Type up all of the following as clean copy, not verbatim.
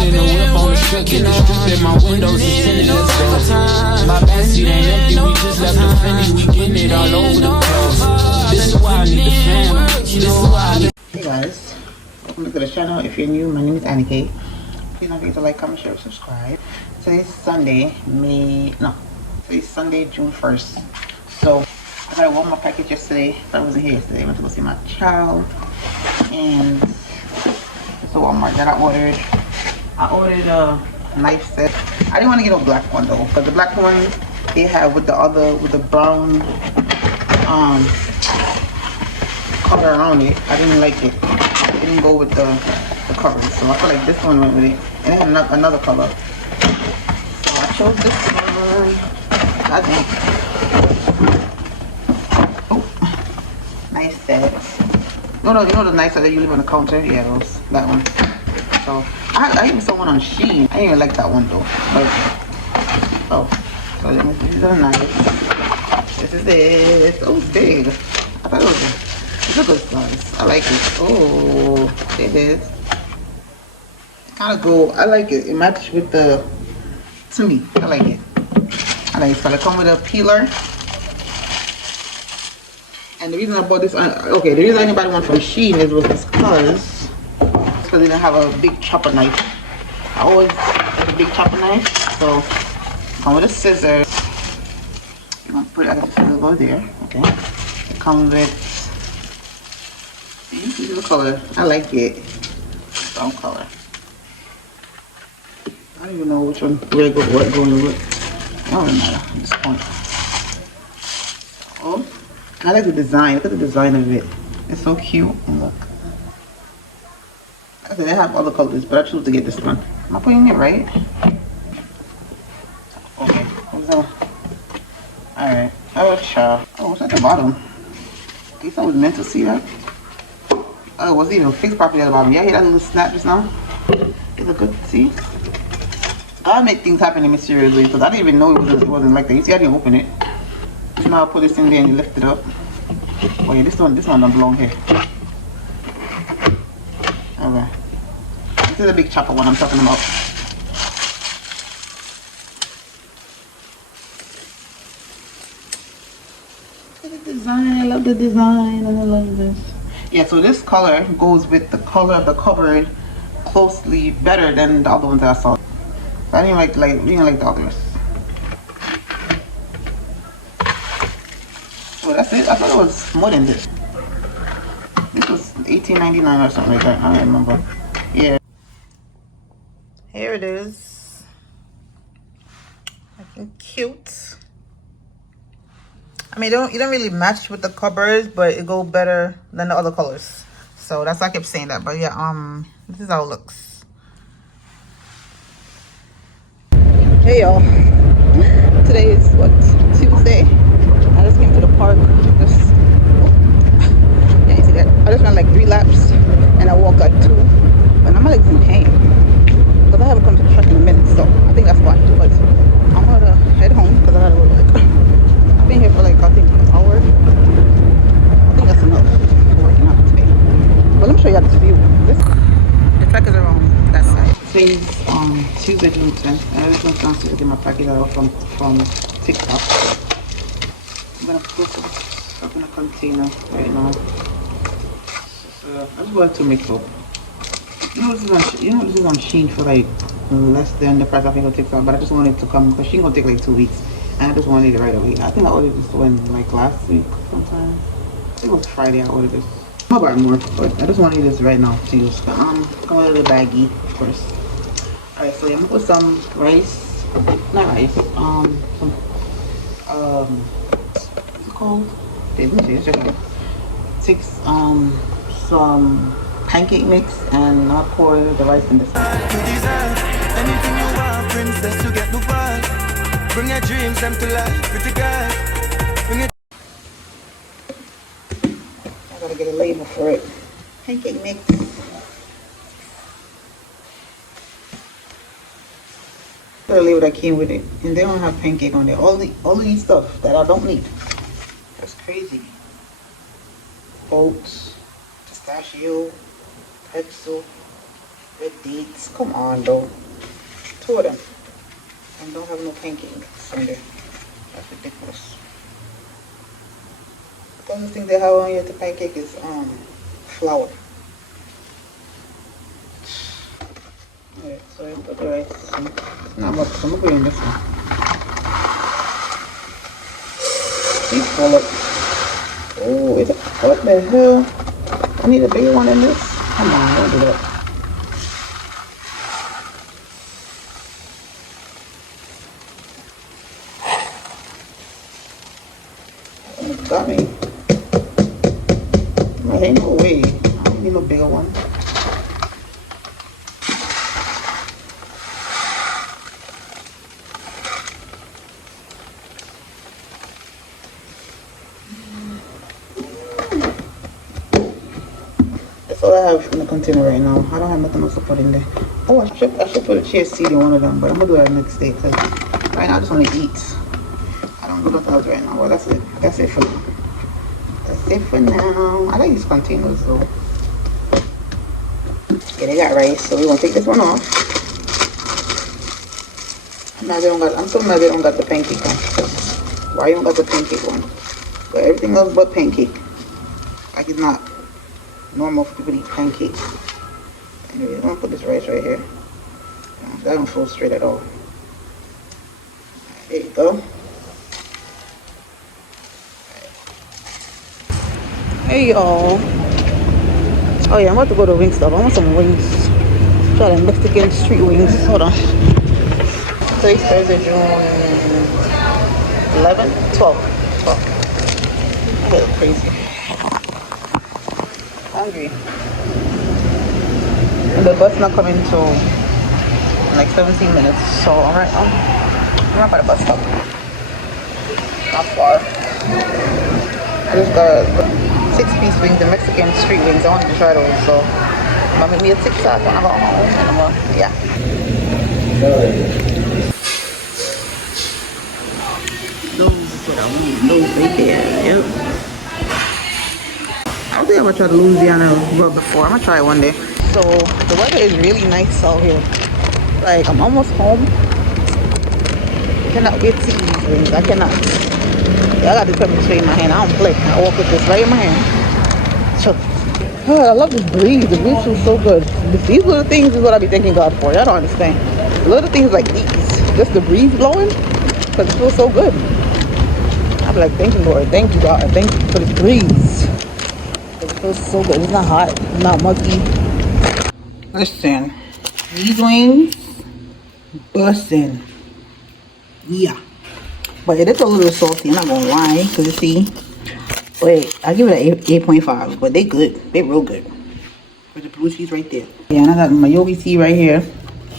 in the whip on the strip, get the strip in my windows is tinted, let's go. My backseat ain't empty, we just left the Fendi, we getting it all over the place. This is why I need the fam, this is why I need. Hey guys, welcome to the channel. If you're new, my name is Annika. Please don't forget to like, comment, share, subscribe. Today's Sunday, June 1st. So I got a Walmart package yesterday. I wasn't here yesterday. I went to go see my child, and it's a Walmart that I ordered a knife set. I didn't want to get a black one though, because the black one they have with the brown cover around it. I didn't like it. It didn't go with the cover, so I feel like this one went with it, and it had another color. So I chose this one. I think. Nice set. No, you know the nice set that you leave on the counter? Yeah, that one. So I even saw one on Shein. I didn't even like that one though. So this is a nice. This is it. Oh, it's big. I thought it's a good size. I like it. Oh, it is. Kind of go. I like it. It matches with the. To me, I like it. I like it. So it come with a peeler. And the reason I bought this, the reason anybody went from Shein was because they didn't have a big chopper knife. I always like a big chopper knife, so come with a scissors. You want to put it, I got the scissors over there, okay. It comes with, this is the color, I like it, brown color. I don't even know which one, where what going with. It don't really matter at this point. So, I like the design. Look at the design of it. It's so cute. And look. I said they have other colors, but I choose to get this one. Am I putting it right? Okay. What's that? Alright. Oh, child. Oh, what's at the bottom? At least I was meant to see that. Oh, it wasn't even fixed properly at the bottom. Yeah, hear that little snap just now? Is it good to see? I make things happen in mysterious ways because I didn't even know it wasn't like that. You see, I didn't open it. Now I put this in there and you lift it up. Oh yeah, this one don't belong here. Okay. This is a big chopper one I'm talking about. Look at the design. I love the design and I love this. Yeah, so this color goes with the color of the cupboard closely better than the other ones that I saw. So I didn't like the others. So that's it. I thought it was more than this. This was $18.99 or something like that. I don't remember. Yeah. Here it is. Looking cute. I mean, it don't really match with the covers, but it go better than the other colors. So that's why I kept saying that. But yeah, this is how it looks. Hey y'all. Today is what? Tuesday. I just came to the park. Yeah, you see that? I just ran like 3 laps and I walked like 2. But now my legs in pain because I haven't come to the track in a minute, so I think that's why. But I'm gonna head home because I gotta go to work. I've been here for like I think an hour. I think that's enough for working out today. But let me show you this view. The track is around that side. Today's Tuesday, June 10th. And I just went downstairs to get my package out from TikTok. I'm gonna put stuff in a container right now. So I just wanted to make soap. You know this is on Shein for like less than the price I think on TikTok, but I just wanted it to come because Shein gonna take like 2 weeks, and I just wanted it right away. I think I ordered this one like last week sometime. I think it was Friday I ordered this. I'm gonna buy more, but I just wanted this right now to use. Come out of the baggie, of course. Alright, so I'm gonna put some rice, not rice, some what's it called? Take some pancake mix and I'll pour the rice in this. Anything you want, princess, to get the vibe. Bring your dreams them to life, pretty girl. I gotta get a label for it. Pancake mix. The label that came with it, and they don't have pancake on there. All these stuff that I don't need. That's crazy. Oats, pistachio, pretzel. Red dates. Come on, though. Two of them. And don't have no pancakes on there. That's ridiculous. The only thing they have on here to pancake is flour. Alright, so I put the rice in. Not much, so I'm gonna put in this one. Please pull up. Oh, what the hell? I need a bigger one in this? Come on, don't do that. Got me. There ain't no way. I don't need no bigger one. That's all I have in the container right now. I don't have nothing else to put in there. Oh, I should put a chia seed in one of them, but I'm gonna do that next day because right now I just want to eat. I don't do nothing else right now. Well, that's it. That's it for now. That's it for now. I like these containers though. Yeah, they got rice, so we're gonna take this one off. I'm so mad they don't got the pancake one. Why you don't got the pancake one? But everything else but pancake. Like it's not normal for people to eat pancakes. Anyway, I'm gonna put this rice right here. That don't feel straight at all. There you go. Hey y'all. Oh yeah, I'm about to go to Wingstop. I want some wings. Try the Mexican street wings. Hold on. Today's Thursday, June 11? 12. I get crazy. Hungry. And the bus not coming till like 17 minutes. So I'm right by the bus stop. Not far. I just got 6-piece wings, the Mexican street wings. I wanted to try those, so I'm gonna make me a TikTok when I go home, and I'm gonna, yeah. Those is what I want. Those right there. Yep. I don't think I'm gonna try the Louisiana rub before. I'm gonna try it one day. So the weather is really nice out here. Like I'm almost home. I cannot wait to eat these wings. I cannot. Yeah, I got this pepper spray in my hand. I don't play. I walk with this right in my hand. So, oh, I love this breeze. The breeze feels so good. These little things is what I be thanking God for. Y'all don't understand. Little things like these. Just the breeze blowing. Because it feels so good. I be like, thank you, Lord. Thank you, God. Thank you for the breeze. It feels so good. It's not hot. It's not muggy. Listen. These wings. Bussin'. Yeah. But it is a little salty, I'm not gonna lie, because you see, wait, I give it an 8.5, but they good, they real good. There's the blue cheese right there. Yeah, and I got my yogi tea right here,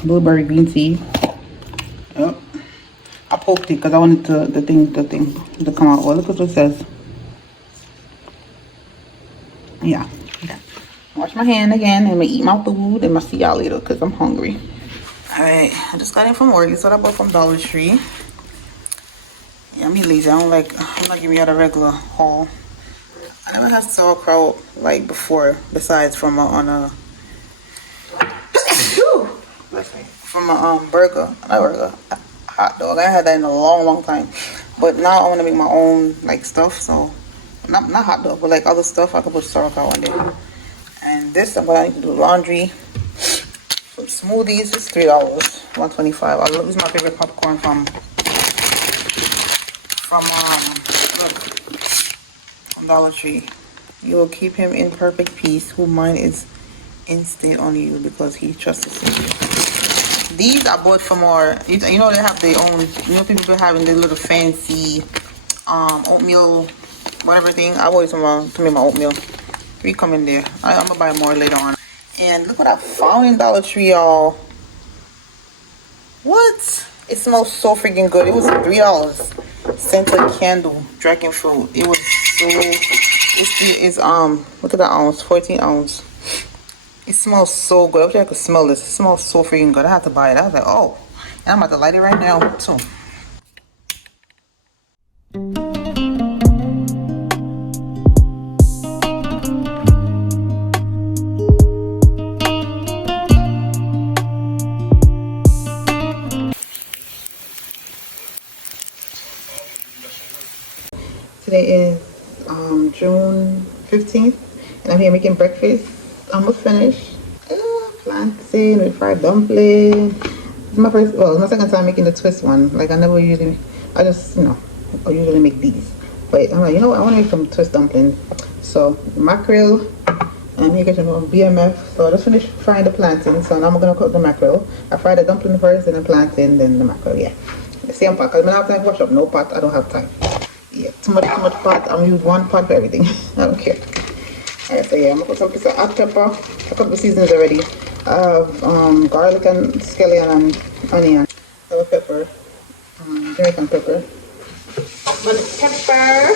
blueberry green tea. Yep. I poked it because I wanted the thing to come out. Well, look what it says. Yeah. Okay. Wash my hand again, and I'm gonna eat my food, and I'll see y'all later because I'm hungry. All right, I just got in from work. It's what I bought from Dollar Tree. Yeah, I'm lazy. I'm not giving you out a regular haul. I never had sauerkraut like before, besides from a hot dog. I had that in a long time. But now I want to make my own like stuff. So not hot dog, but like other stuff. I could put sauerkraut on there. And this, I'm gonna need to do laundry. Some smoothies. It's $3, $1.25. I love this. Is my favorite popcorn from Dollar Tree. You will keep him in perfect peace, whose mind is instant on you because he trusts in you. These I bought from our, you know, they have their own, you know, people having their little fancy oatmeal, whatever thing. I bought some to make my oatmeal. We come in there. I'm gonna buy more later on. And look what I found in Dollar Tree, y'all. What? It smells so freaking good. It was $3. Scented candle, dragon fruit. It was so. It's look at the ounce, 14 ounce. It smells so good. I wish I could smell this. It smells so freaking good. I had to buy it. I was like, oh, and I'm about to light it right now too. Today is June 15th, and I'm here making breakfast. Almost finished. Plantain with fried dumpling. It's my first, well, it's my second time making the twist one. Like I never usually, I just, I usually make these. But I'm like, you know what, I want to make some twist dumpling. So mackerel, and here getting some BMF. So I just finished frying the plantain. So now I'm gonna cook the mackerel. I fried the dumpling first, then the plantain, then the mackerel. Yeah, the same pot. Cause I don't have time to wash up. No pot. I don't have time. Yeah, too much pot. I'm gonna use one pot for everything. I don't care. Alright, so yeah, I'm gonna put some piece of hot pepper. I cooked the seasonings already. I have garlic and scallion and onion. I have pepper, Jamaican pepper. But pepper.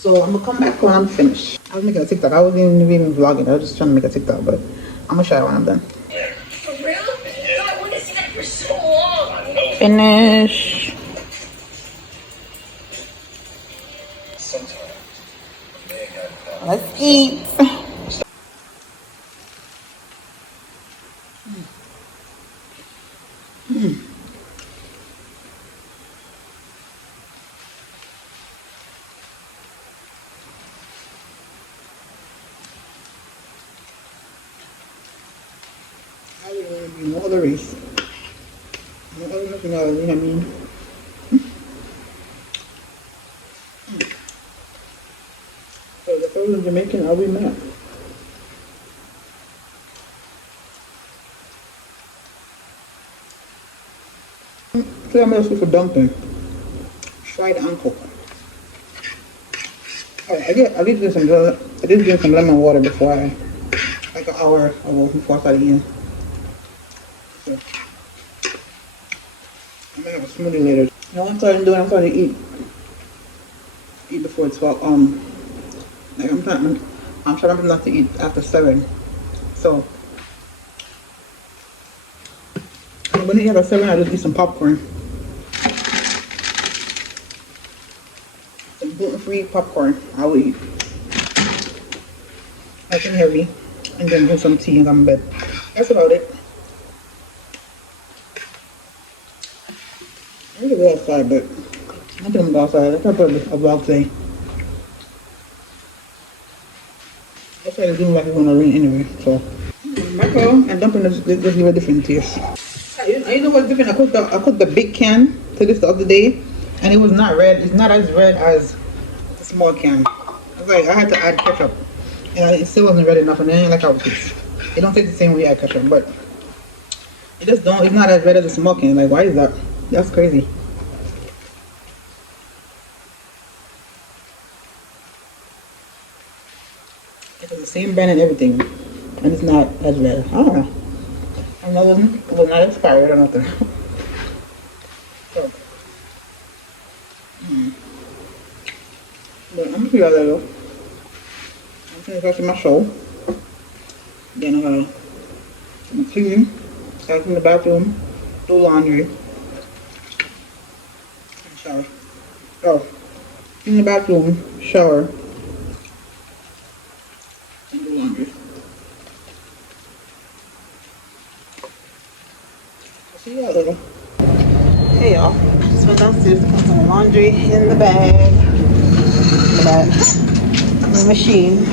So I'm gonna come back when I'm finished. I was making a TikTok. I wasn't even vlogging. I was just trying to make a TikTok, but I'm gonna show you when I'm done. For real? No, I wanted to see that for so long. Finish. Let's eat. I don't want to be no other race. No other nationality, you know what I mean? So if I was Jamaican, I'll be mad. So I'm gonna for dumpling. Fried ankle. I did drink some lemon water before like an hour ago before I started eating. So I'm gonna have a smoothie later. You know what I'm starting to eat. Eat before 12. Like I'm trying not to eat after 7. So when you have a 7, I just eat some popcorn. Some gluten-free popcorn I will eat. Nothing heavy. And then drink some tea and come to bed. That's about it. I'm gonna go outside, but I'm gonna go outside. I can't put a vlog today. Outside is doing like it's gonna rain anyway, so. Mackerel and dumpling just give a different taste. You know what's different? I cooked the big can to this the other day, and it was not red. It's not as red as the small can. I was like, I had to add ketchup, and it still wasn't red enough, and I didn't like how it tastes. It don't taste the same when you add ketchup, but it just don't. It's not as red as the small can. Like, why is that? That's crazy. It's the same brand and everything, and it's not as red. I don't know. And that was not expired or nothing. So, but I'm gonna figure out that though. I'm finished washing my show. Then I'm gonna clean, start clean the bathroom, do laundry, and shower. Oh, clean the bathroom, shower, and do laundry. See y'all later. Hey y'all, just went downstairs to put some laundry in the bag. The machine.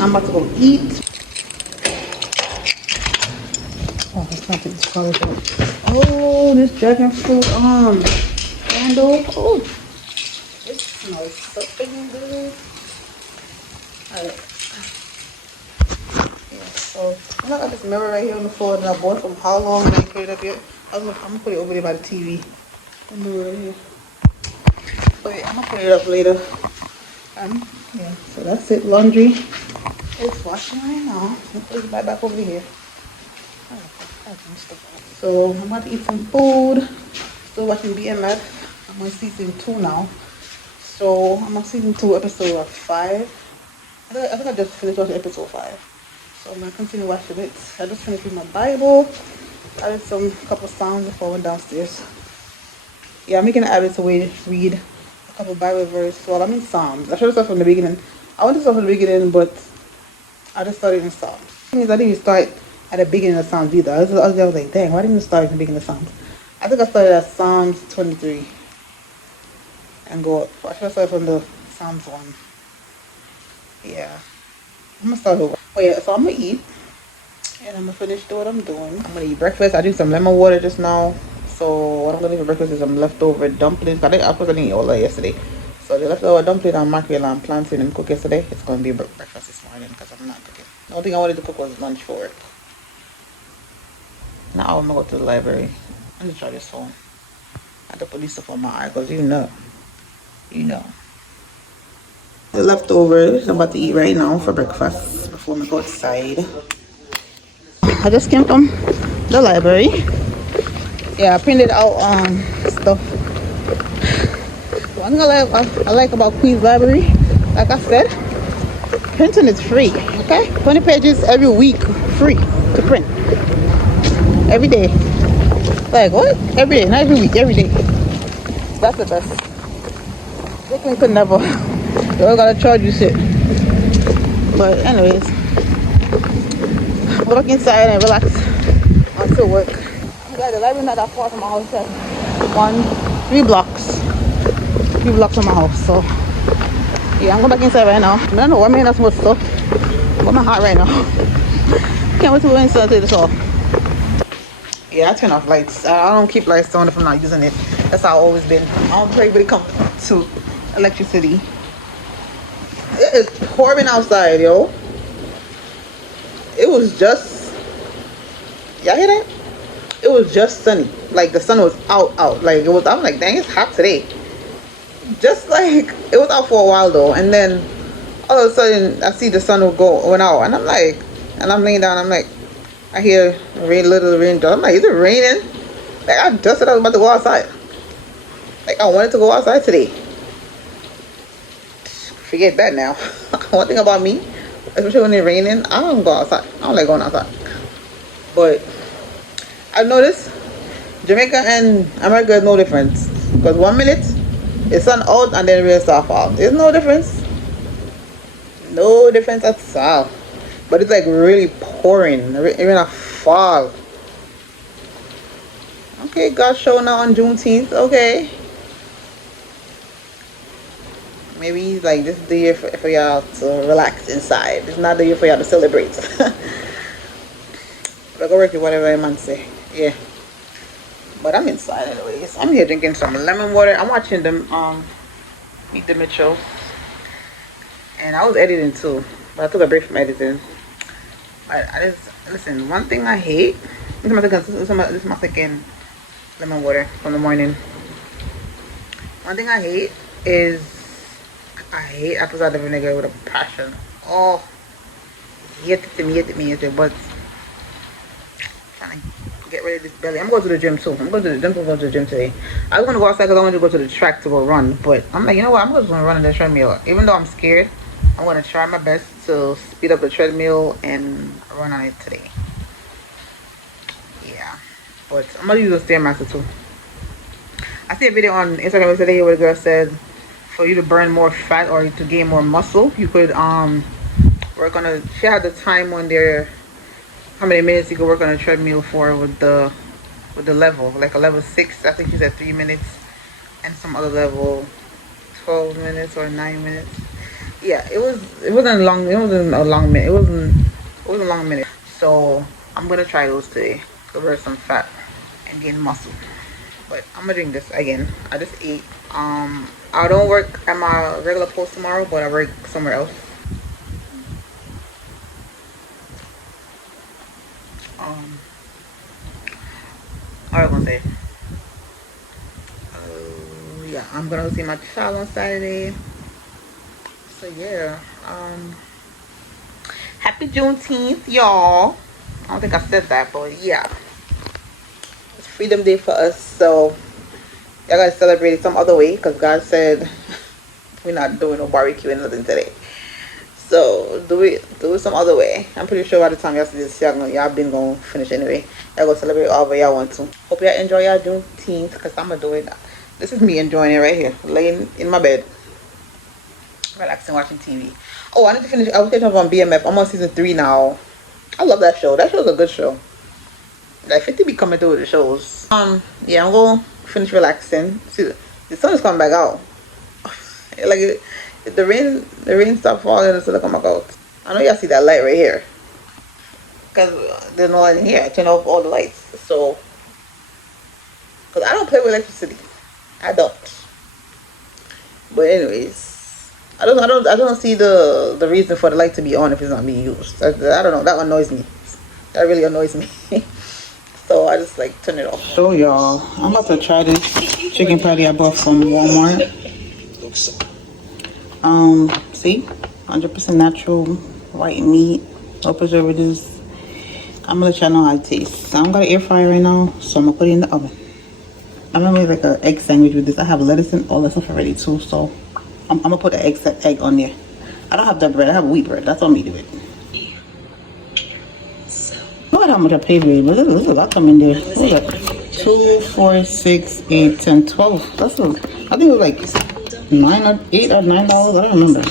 I'm about to go eat. Oh, let's not take this color out. Oh, this dragon fruit candle. Oh, it smells so good. Alright. So I got this mirror right here on the floor that I bought from how long and I put it up here. I'm gonna put it over there by the TV. The mirror right here. But I'm gonna put it up later. Yeah, so that's it. Laundry is washing right now. I'll put it back over here. So I'm about to eat some food. Still watching BMF. I'm on season 2 now. So I'm on season 2, episode 5. I think I just finished watching episode 5. So I'm gonna continue watching it. I just finished with my Bible. I did some couple songs before I went downstairs. Yeah, I'm making an habit to read a couple Bible verses. Well, I'm in Psalms. I should have started from the beginning. I wanted to start from the beginning, but I just started in Psalms. The thing is, I didn't even start at the beginning of Psalms either. I was like, dang, why didn't you start at the beginning of Psalms? I think I started at Psalms 23. and go. I should start from the Psalms one. Yeah, I'm gonna start over. Oh yeah, so I'm gonna eat, and I'm gonna finish doing what I'm doing. I'm gonna eat breakfast. I drink some lemon water just now. So what I'm gonna eat for breakfast is some leftover dumplings. I didn't eat all that yesterday. So the leftover dumpling and mackerel and plantain and cook yesterday. It's gonna be breakfast this morning because I'm not cooking. The only thing I wanted to cook was lunch for work. Now I'm gonna go to the library. I'm gonna try this phone. I have to put this stuff on my eye because you know. The leftovers I'm about to eat right now for breakfast before I go outside. I just came from the library. Yeah, I printed out stuff. One thing I like about Queen's Library, like I said, printing is free. Okay, 20 pages every week, free to print. Every day. Like what? Every day, not every week, every day. That's the best. They could never. They all gotta charge you shit. But anyways, walk inside and relax until work. Guys, the library's not that far from my house. It's 3 blocks. 3 blocks from my house. So yeah, I'm going back inside right now. I don't know what I'm in that much stuff. But my heart right now. Can't wait to go inside to this off. Yeah, I turn off lights. I don't keep lights on if I'm not using it. That's how I've always been. I don't pray when it comes to electricity. It is pouring outside, yo. It was just, y'all hear that? It was just sunny. Like the sun was out. Like it was, I'm like, dang, it's hot today. Just like, it was out for a while though. And then all of a sudden I see the sun went out. And I'm like, and I'm laying down, I'm like, I hear little rain. I'm like, is it raining? Like I just said I was about to go outside. Like I wanted to go outside today. Forget that now. One thing about me, especially when it's raining, I don't go outside. I don't like going outside. But I've noticed Jamaica and America is no difference. Because 1 minute it's sun out and then rain start fall. There's no difference. No difference at all. But it's like really pouring. Even a fall. Okay, God's show now on Juneteenth. Okay. Maybe he's like, this is the year for y'all to relax inside. It's not the year for y'all to celebrate. But I go work with whatever I man say. Yeah. But I'm inside anyways. I'm here drinking some lemon water. I'm watching them Meet the Mitchells. And I was editing too. But I took a break from editing. But I just, listen, one thing I hate. This is my second lemon water from the morning. One thing I hate is I hate apple cider vinegar with a passion. Oh, hate it. But I'm trying to get rid of this belly. I'm going to the gym too. I'm going to the gym today. I was going to go outside because I wanted to go to the track to go run. But I'm like, you know what? I'm just going to run on the treadmill. Even though I'm scared, I'm going to try my best to speed up the treadmill and run on it today. Yeah. But I'm going to use a Stairmaster too. I see a video on Instagram yesterday where the girl said, for you to burn more fat or to gain more muscle, you could work on she had the time on there, how many minutes you could work on a treadmill for with the level, like a level 6. I think she said 3 minutes, and some other level 12 minutes or 9 minutes. Yeah, it wasn't a long minute. So I'm gonna try those today to burn some fat and gain muscle. But I'm gonna drink this again. I just ate. I don't work at my regular post tomorrow, but I work somewhere else. What was I gonna say? Yeah, I'm gonna see my child on Saturday. So yeah, happy Juneteenth, y'all. I don't think I said that, but yeah, it's Freedom Day for us, so y'all gotta celebrate it some other way, because God said we're not doing no barbecue and nothing today. So do it some other way. I'm pretty sure by the time y'all see this, y'all been gonna finish anyway. Y'all go celebrate however y'all want to. Hope y'all enjoy y'all Juneteenth, because I'm gonna do it. This is me enjoying it right here, laying in my bed, relaxing, watching TV. Oh, I need to finish. I was catching up on BMF. I'm on season 3 now. I love that show. That show's a good show. Like 50 be coming through with the shows. Yeah, I'm gonna finish relaxing. See, the sun is coming back out. Like if the rain stopped falling, it's gonna come back out. I know y'all see that light right here. Because there's no light in here. I turn off all the lights. So, because I don't play with electricity. I don't. But anyways, I don't see the reason for the light to be on if it's not being used. I don't know. That annoys me. That really annoys me. So I just like turn it off. So y'all, I'm about to try this chicken patty I bought from Walmart. See, 100% natural white meat, no preservatives. I'm gonna let y'all know how it tastes. I don't got an air fryer right now, so I'm gonna put it in the oven. I'm gonna make like an egg sandwich with this. I have lettuce and all that stuff already too, so I'm gonna put the egg on there. I don't have that bread. I have wheat bread. That's all I'm eating with. Look at how much I paid for it, but this is a lot coming there. Look at that. 2, 4, 6, 8, 10, 12. I think it was like $8 or $9. I don't remember.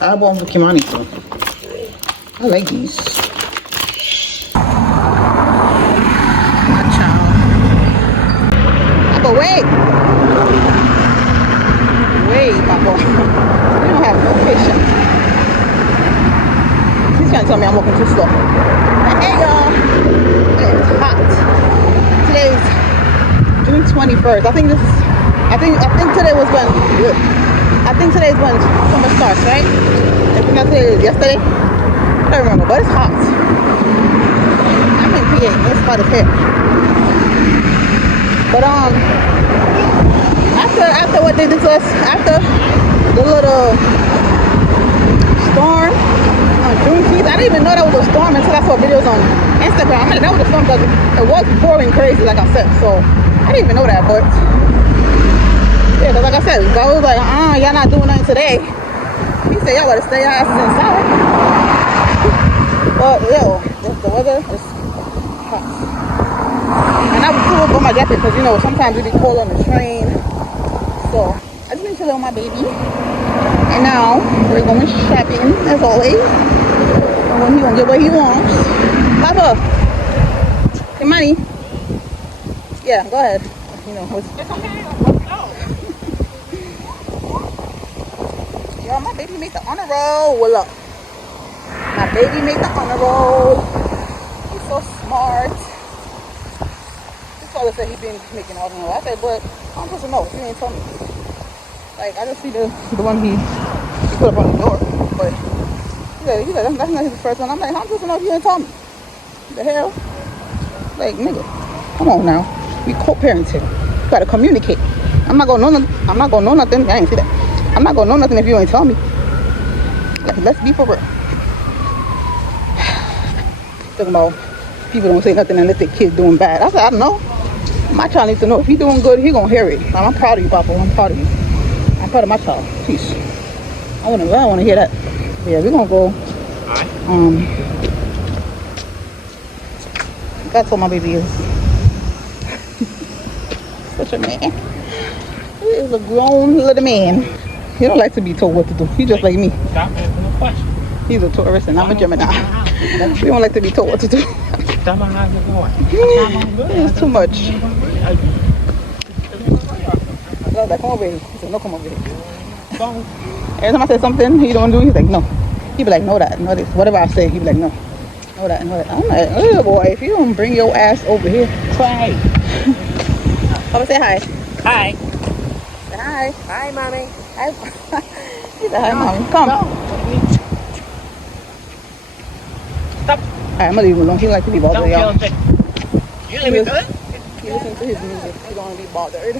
I bought them for Kimani too. I like these. But wait, Papa. You don't have no patience. He's trying to tell me I'm walking too slow. Hey y'all, it's hot. Today's June 21st. I think today was when. I think today's when summer starts, right? I think that's today. Yesterday. I don't remember, but it's hot. I'm in PA. It's hot as hell. But after what they did to us, after the little storm on Juneteenth, I didn't even know that was a storm until I saw videos on Instagram. I mean, that was a storm because it was pouring crazy, like I said. So I didn't even know that, but yeah, because like I said, God was like, y'all not doing nothing today. He said y'all better stay your asses inside. But yo, the weather is hot. And I was cool with my jacket because, you know, sometimes it be cold on the train. So, I just been chilling with my baby. And now, we're going shopping, as always. And when he gonna get what he wants. Papa! Hey, money. Yeah, go ahead. You know, it's okay. Yo, my baby made the honor roll. What up? My baby made the honor roll. He's so smart. I said he been making all the noise. I said, but I'm supposed to know. You ain't told me. Like, I just see the one he put up on the door. But he's like, that's not his first one. I'm like, I'm supposed to know if you ain't told me. The hell? Like, nigga, come on now. We co-parenting. You gotta communicate. I'm not gonna know nothing. I ain't see that. I'm not gonna know nothing if you ain't tell me. Like, let's be for real. Talking about people don't say nothing unless their kid's doing bad. I said, I don't know. My child needs to know if he's doing good, he's gonna hear it. I'm proud of you, Papa. I'm proud of you. I'm proud of my child. Peace. I wanna hear that. Yeah, we're gonna go. That's what my baby is. Such a man. He is a grown little man. He don't like to be told what to do. He's just like me. Stop asking a question. He's a Taurus and I'm a Gemini. We don't like to be told what to do. Tell me how's it going. It's too much. I was like, come over here. He said, no, come over here. Every time I say something he don't do, he's like, no. He be like, no that, no this. Whatever I say, he be like, no. No that, no that. I'm like, oh boy, if you don't bring your ass over here. Hi. Papa, say hi. Hi. Say hi. Hi, mommy. Hi. He said, hi, mommy. Come. Stop. Alright, I'm gonna leave him alone. He don't like to be bothered, y'all. You leave me good? He listens to his music. He don't want to be bothered.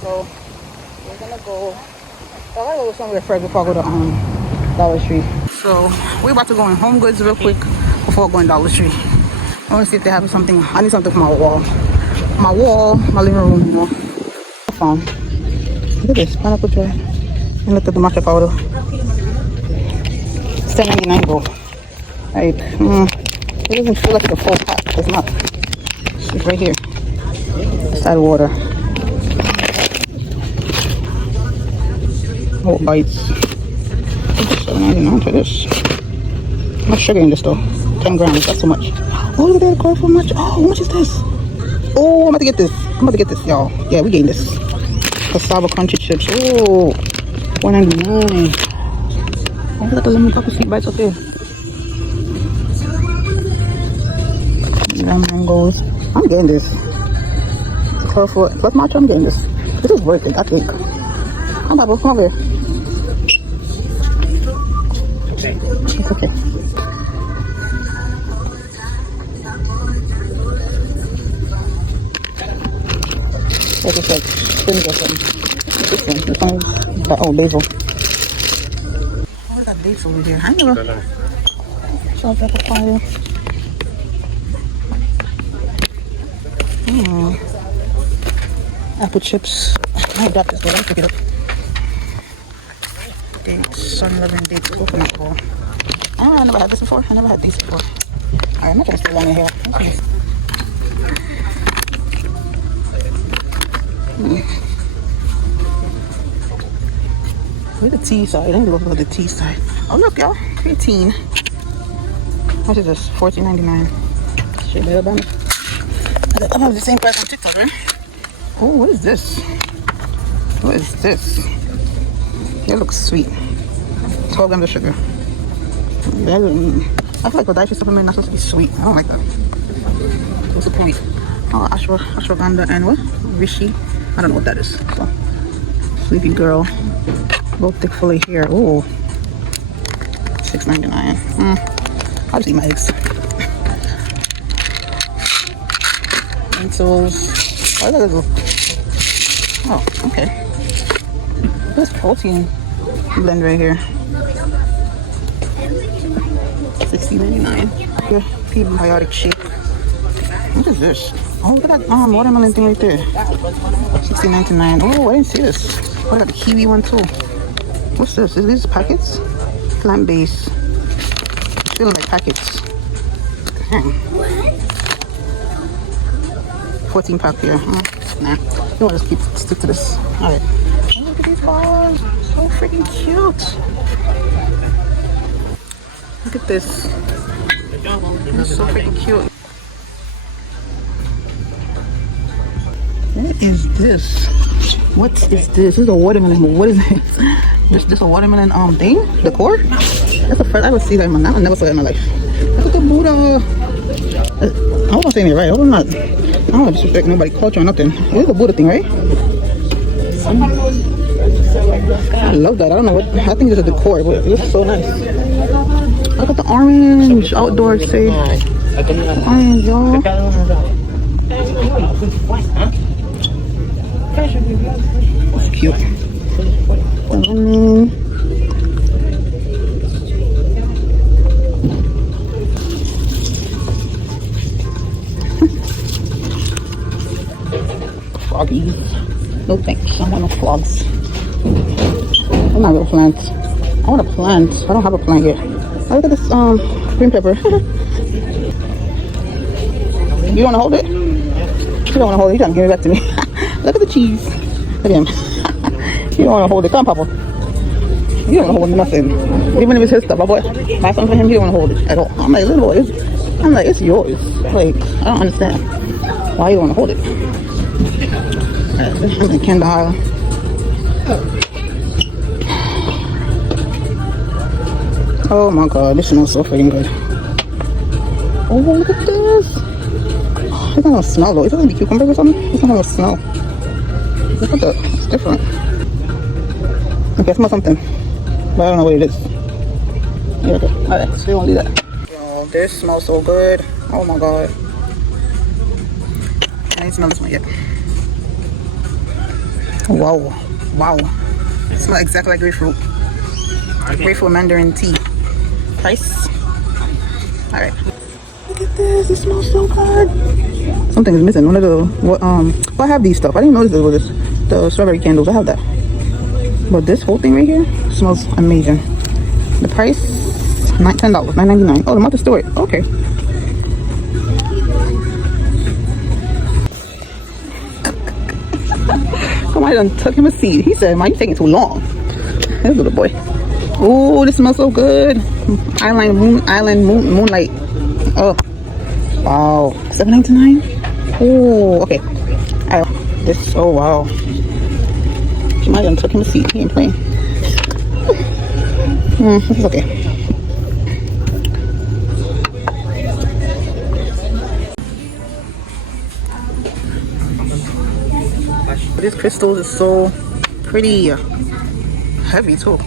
So, we're gonna go. I gotta go somewhere first before I go to Dollar Tree. So, we're about to go in Home Goods real quick before going to Dollar Tree. I want to see if they have something. I need something for my wall. My living room, you know. Phone. Look at this, pineapple jar. And look at the matcha powder. $7.99 gold. Right. It doesn't feel like it's a full pack. It's not. It's right here. Side water. Oh, bites. $7.99 for this. How much sugar in this though? 10 grams. That's so much. Oh, look at that. Go for much. Oh, how much is this? Oh, I'm about to get this. Y'all. Yeah, we getting this. Because cassava crunchy chips. Oh, $1.99. Oh, look at the lemon pepper sweet bites up there. Mangoes. I'm getting this. Plus matcha, I'm getting this. This is worth it, I think. I'm about to come over here. It's okay. It's just like spins or something. This one is basil. Oh, we got dates over here. I never saw that papaya. Apple chips. I got this, but I'll pick it up. Dates, 7-Eleven dates, coconut bowl. I never had this before. I never had these before. Alright, I'm not gonna stay long in here. Where's the tea side? I need to go for the tea side. Oh look, y'all, 18. What is this? $14.99. Shit, better buy me. I have the same price on TikTok, right? Oh, what is this? What is this? It looks sweet. 12 grams of sugar. I feel like a dietary supplement is not supposed to be sweet. I don't like that. What's the point? Oh, ashwagandha and what? Rishi. I don't know what that is. So, Sleepy Girl. Both thick fully here. Oh, $6.99. I'll just eat my eggs. Pencils. Oh, okay. This protein blend right here. $16.99. Prebiotic shake. What is this? Oh, look at that watermelon thing right there. $16.99. Oh, I didn't see this. Oh, I got the kiwi one too. What's this? Is these packets? Plant-based. Feeling like packets. Dang. 14 pack here. Nah. You want to just stick to this. Alright. Oh, look at these bars. So freaking cute. Look at this. It's so freaking cute. What is this? What is this? This is a watermelon. What is it? This a watermelon thing? Decor? That's the first I ever see that in my life. I never saw that in my life. Look at the Buddha. I hope I'm saying it right. I hope I'm not. I don't want to disrespect nobody culture or nothing. It is a Buddha thing, right? I love that. I don't know what. I think it's a decor, but it looks so nice. Look at the orange outdoor stage. Orange, y'all. That's cute. Froggies. No thanks. I want no frogs. I'm not real plants. I want a plant. I don't have a plant yet. Oh, look at this green pepper. You want to hold it? You don't want to hold it. He's trying to give it back to me. Look at the cheese. Look at him. You don't want to hold it. Come on, Papa. You don't want to hold nothing. Even if it's his stuff, my boy. Buy something for him. You don't want to hold it at all. I'm like, little boy. I'm like, it's yours. Like, I don't understand why you want to hold it. I'm in Kandahar. Oh my god, this smells so freaking good. Oh, look at this. It's not gonna smell though. Is it gonna be cucumber or something? It's not gonna smell. Look at that. It's different. Okay, I smell something. But I don't know what it is. Yeah, okay. Alright, so we won't do that. Yo, this smells so good. Oh my god. I didn't smell this one yet. Wow. Wow. It smells exactly like grapefruit. Grapefruit mandarin tea. Price. Alright. Look at this. It smells so good. Something is missing. One of the I have these stuff. I didn't notice it was this. The strawberry candles. I have that. But this whole thing right here smells amazing. The price $10, $9.99. Oh, the month is still it. Okay. Somebody done took him a seat. He said, "Man, you taking too long." This little boy. Oh, this smells so good. Island moonlight. Oh, wow. $7.99. Oh, okay. This. Oh, wow. Kimani took him a seat. He ain't playing. It's okay. These crystals are so pretty. Heavy too.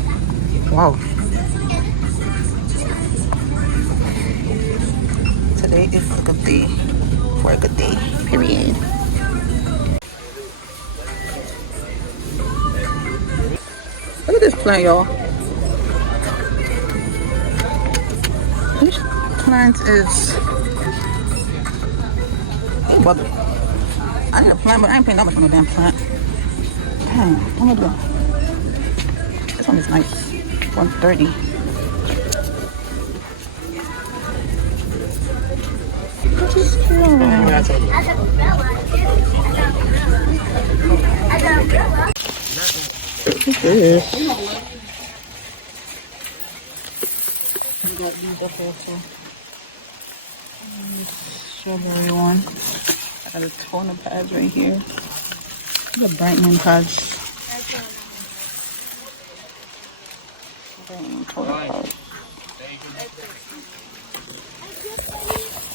Wow. Today is a good day for a good day. Period. Look at this plant, y'all. This plant is. Oh, brother. I need a plant, but I ain't paying that much for no damn plant. Dang, what am I doing? This one is nice. 130. What's this? I got these up here too. Strawberry one. I got a toner pads right here. These are brightening pads.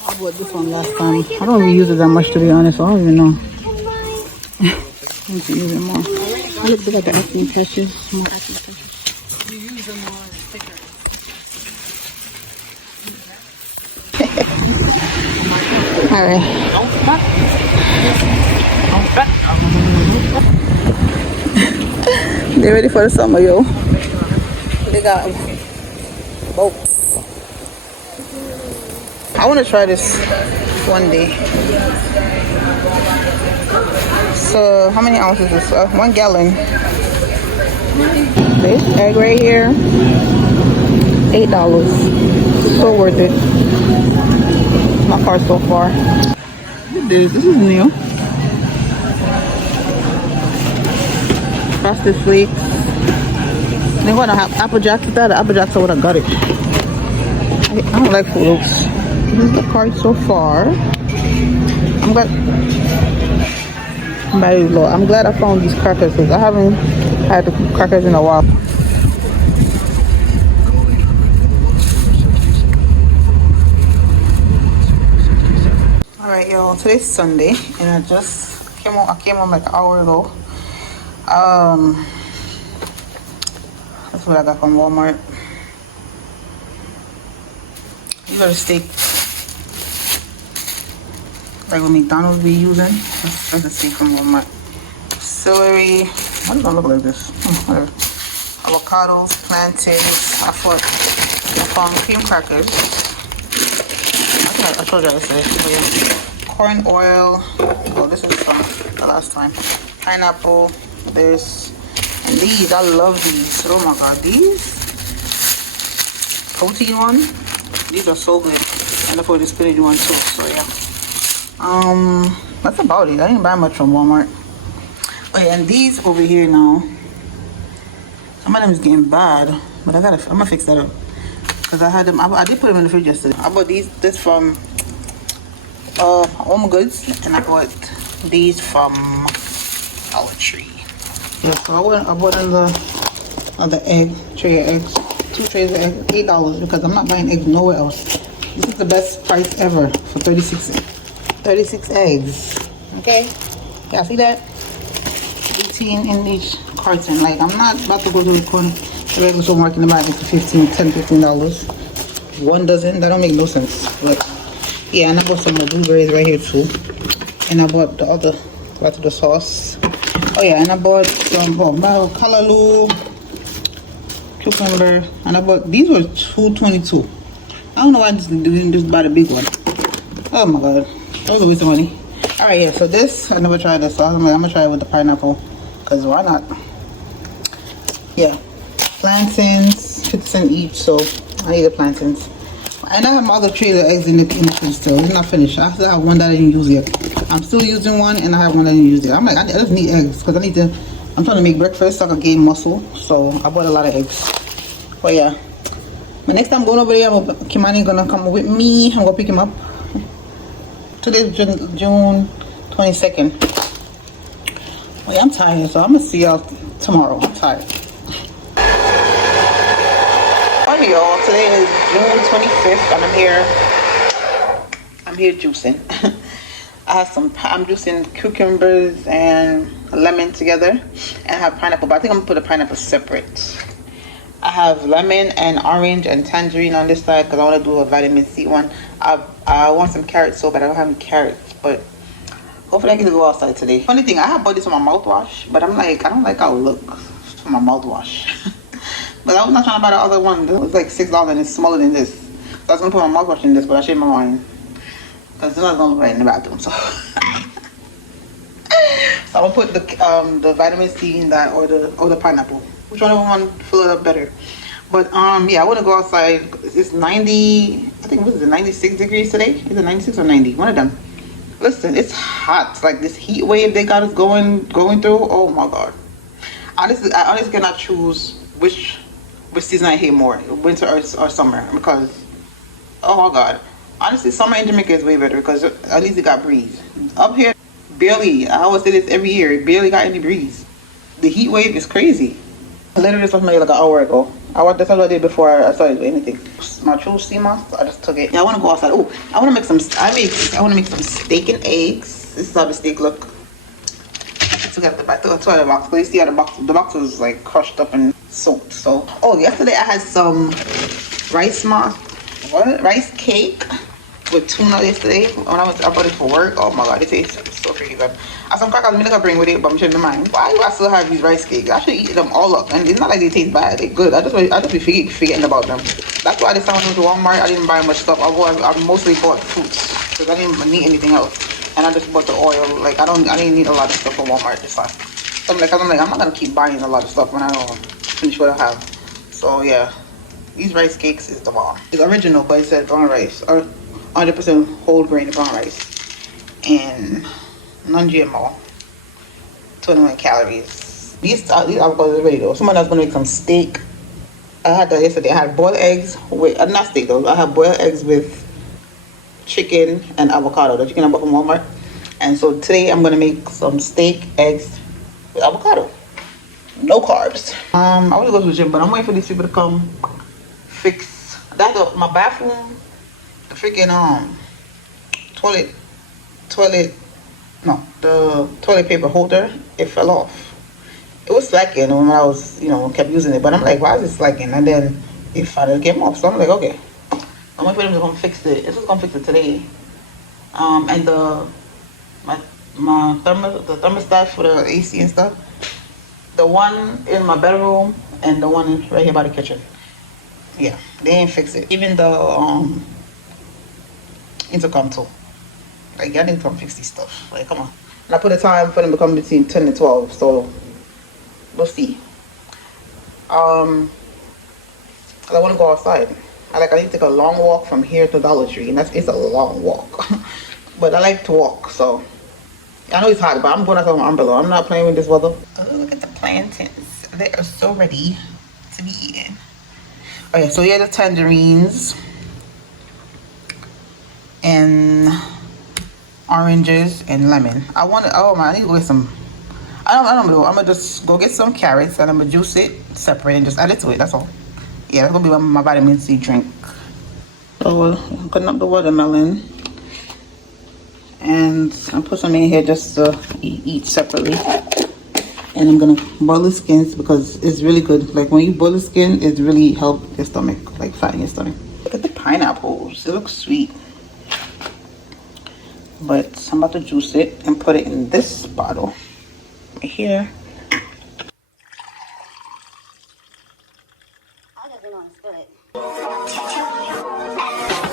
I bought this one last time. I don't really use it that much, to be honest. So I don't even know. I need to use it more. I look like the acne patches. More acne patches. You use them more thicker. Alright. They ready for the summer, yo. They got boats. I want to try this one day. So, how many ounces is this? 1 gallon. This egg right here, $8. So worth it. My car so far. This is new. Frosted Flakes. They want to have Apple Jacks. If they had Apple Jacks, I would have got it. I don't like Fruit Loops. This is the card so far. I'm glad I found these crackers because I haven't had the crackers in a while. Alright, y'all, today's Sunday and I just came on like an hour ago. That's what I got from Walmart. You got a steak like what McDonald's be using. That's a steak from Walmart. Celery. Why does it look like this? Whatever. Avocados, plantains. I found cream crackers. I think I told you yesterday. So yeah. Corn oil. Oh, this is from the last time. Pineapple. There's and these. I love these. Oh my god, these protein one. These are so good. And for the spinach one too. So yeah. That's about it. I didn't buy much from Walmart. Oh yeah, and these over here now. Some of them is getting bad, but I'm gonna fix that up. Cause I had them. I did put them in the fridge yesterday. I bought this from Home Goods, and I bought these from Dollar Tree. Yeah, so I bought in the egg tray of eggs. 2 trays of eggs, $8 because I'm not buying eggs nowhere else. This is the best price ever for 36 eggs. Okay, yeah, see that? 18 in each carton. Like I'm not about to go to the regular supermarket and buy it for $15. 1 dozen. That don't make no sense. But yeah, and I bought some more blueberries right here too. And I bought the other part of the sauce. Oh yeah, and I bought some callaloo, cucumber, and I bought these were $2.22. I don't know why I didn't just buy the big one. Oh my god, that was a waste of money. All right, yeah. So this I never tried this, so I'm gonna try it with the pineapple, cause why not? Yeah, plantains, 50 cents each. So I need the plantains. And I have my other tray of eggs in the fridge still. It's not finished. I still have one that I didn't use yet. I'm still using one, and I have one that I didn't use yet. I'm like, I just need eggs because I'm trying to make breakfast so I can gain muscle. So I bought a lot of eggs. But yeah, but next time I'm going over there, Kimani gonna come with me. I'm gonna pick him up. Today's June 22nd. Wait, I'm tired, so I'm gonna see y'all tomorrow. I'm tired. Hi y'all, today is June 25th and I'm here juicing. I'm juicing cucumbers and lemon together, and I have pineapple, but I think I'm gonna put the pineapple separate. I have lemon and orange and tangerine on this side because I want to do a vitamin C one. I want some carrots so bad. I don't have any carrots, but hopefully I get to go outside today. Funny thing, I have bought this on my mouthwash, but I'm like, I don't like how it looks for my mouthwash. But I was not trying to buy the other one. It was like $6 and it's smaller than this. So I was gonna put my mouthwash in this, but I changed my mind because then I was gonna look right in the bathroom. So, so I'm gonna put the vitamin C in that or the pineapple. Which one of them want to fill it up better? But yeah, I want to go outside. It's 90. I think what is it? 96 degrees today. Is it 96 or 90? One of them. Listen, it's hot. Like this heat wave they got us going through. Oh my god. I honestly cannot choose which season I hate more, winter or summer, because oh my god, honestly summer in Jamaica is way better because at least it got breeze. Up here barely, I always say this every year, it barely got any breeze. The heat wave is crazy. I literally just left my like an hour ago. That's all I did before I started doing anything. My true sea moss, I just took it. Yeah, I want to go outside. Oh, I want to make some steak and eggs. This is how the steak look. I took out the box. You see how the box was like crushed up and soaked. So, oh, yesterday I had some rice cake with tuna yesterday when I bought it for work. Oh my god, it tastes so freaking good. I have some crackers I'm gonna bring with it, but I'm changing my mind. Why do I still have these rice cakes? I should eat them all up, and it's not like they taste bad. They're good. I just be forgetting about them. That's why this time I went to Walmart. I didn't buy much stuff. I mostly bought fruits because I didn't need anything else. And I just bought the oil. Like I didn't need a lot of stuff from Walmart this time. So I'm not gonna keep buying a lot of stuff when I don't finish what I have. So yeah, these rice cakes is the bomb. It's original, but it says brown rice or 100% whole grain brown rice and non-GMO. 21 calories. These avocados are ready though. Someone else gonna make some steak. I had that yesterday. I had boiled eggs with not steak though. I had boiled eggs with chicken and avocado. The chicken I bought from Walmart. And so today I'm gonna make some steak, eggs with avocado. No carbs. I want to go to the gym, but I'm waiting for these people to come fix that. My bathroom, the freaking the toilet paper holder, it fell off. It was slacking when I was, kept using it, but I'm like, why is it slacking? And then it finally came off. So I'm like, okay, I'm waiting for them to come fix it. This is gonna fix it today. And the thermostat for the AC and stuff. The one in my bedroom and the one right here by the kitchen. Yeah, they ain't fix it. Even the intercom too. Like, y'all need to come fix these stuff. Like, come on. And I put a time for them to come between 10 and 12, so we'll see. I want to go outside. I need to take a long walk from here to Dollar Tree, and it's a long walk. But I like to walk, so I know it's hot, but I'm going outside with my umbrella. I'm not playing with this weather. Oh, look at the plantains. They are so ready to be eaten. Okay, so here are the tangerines and oranges and lemon. I need to go get some. I don't know. I'm gonna just go get some carrots and I'm gonna juice it separate and just add it to it. That's all. Yeah, that's gonna be my vitamin C drink. So I'm cutting up the watermelon. And I'll put some in here just to eat separately. And I'm gonna boil the skins because it's really good. Like when you boil the skin, it really helps your stomach, like fatten your stomach. Look at the pineapples, it looks sweet. But I'm about to juice it and put it in this bottle right here.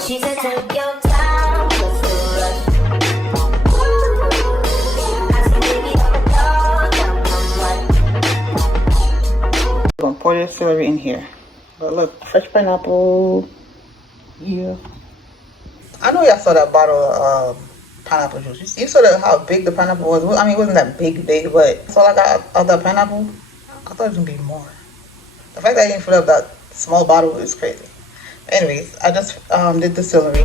She said, take your time, I'm gonna pour this celery in here. But look, fresh pineapple. Yeah. I know y'all saw that bottle of pineapple juice. You saw how big the pineapple was. I mean, it wasn't that big, but that's all I got of that pineapple. I thought it was gonna be more. The fact that I didn't fill up that small bottle is crazy. Anyways, I just did the celery.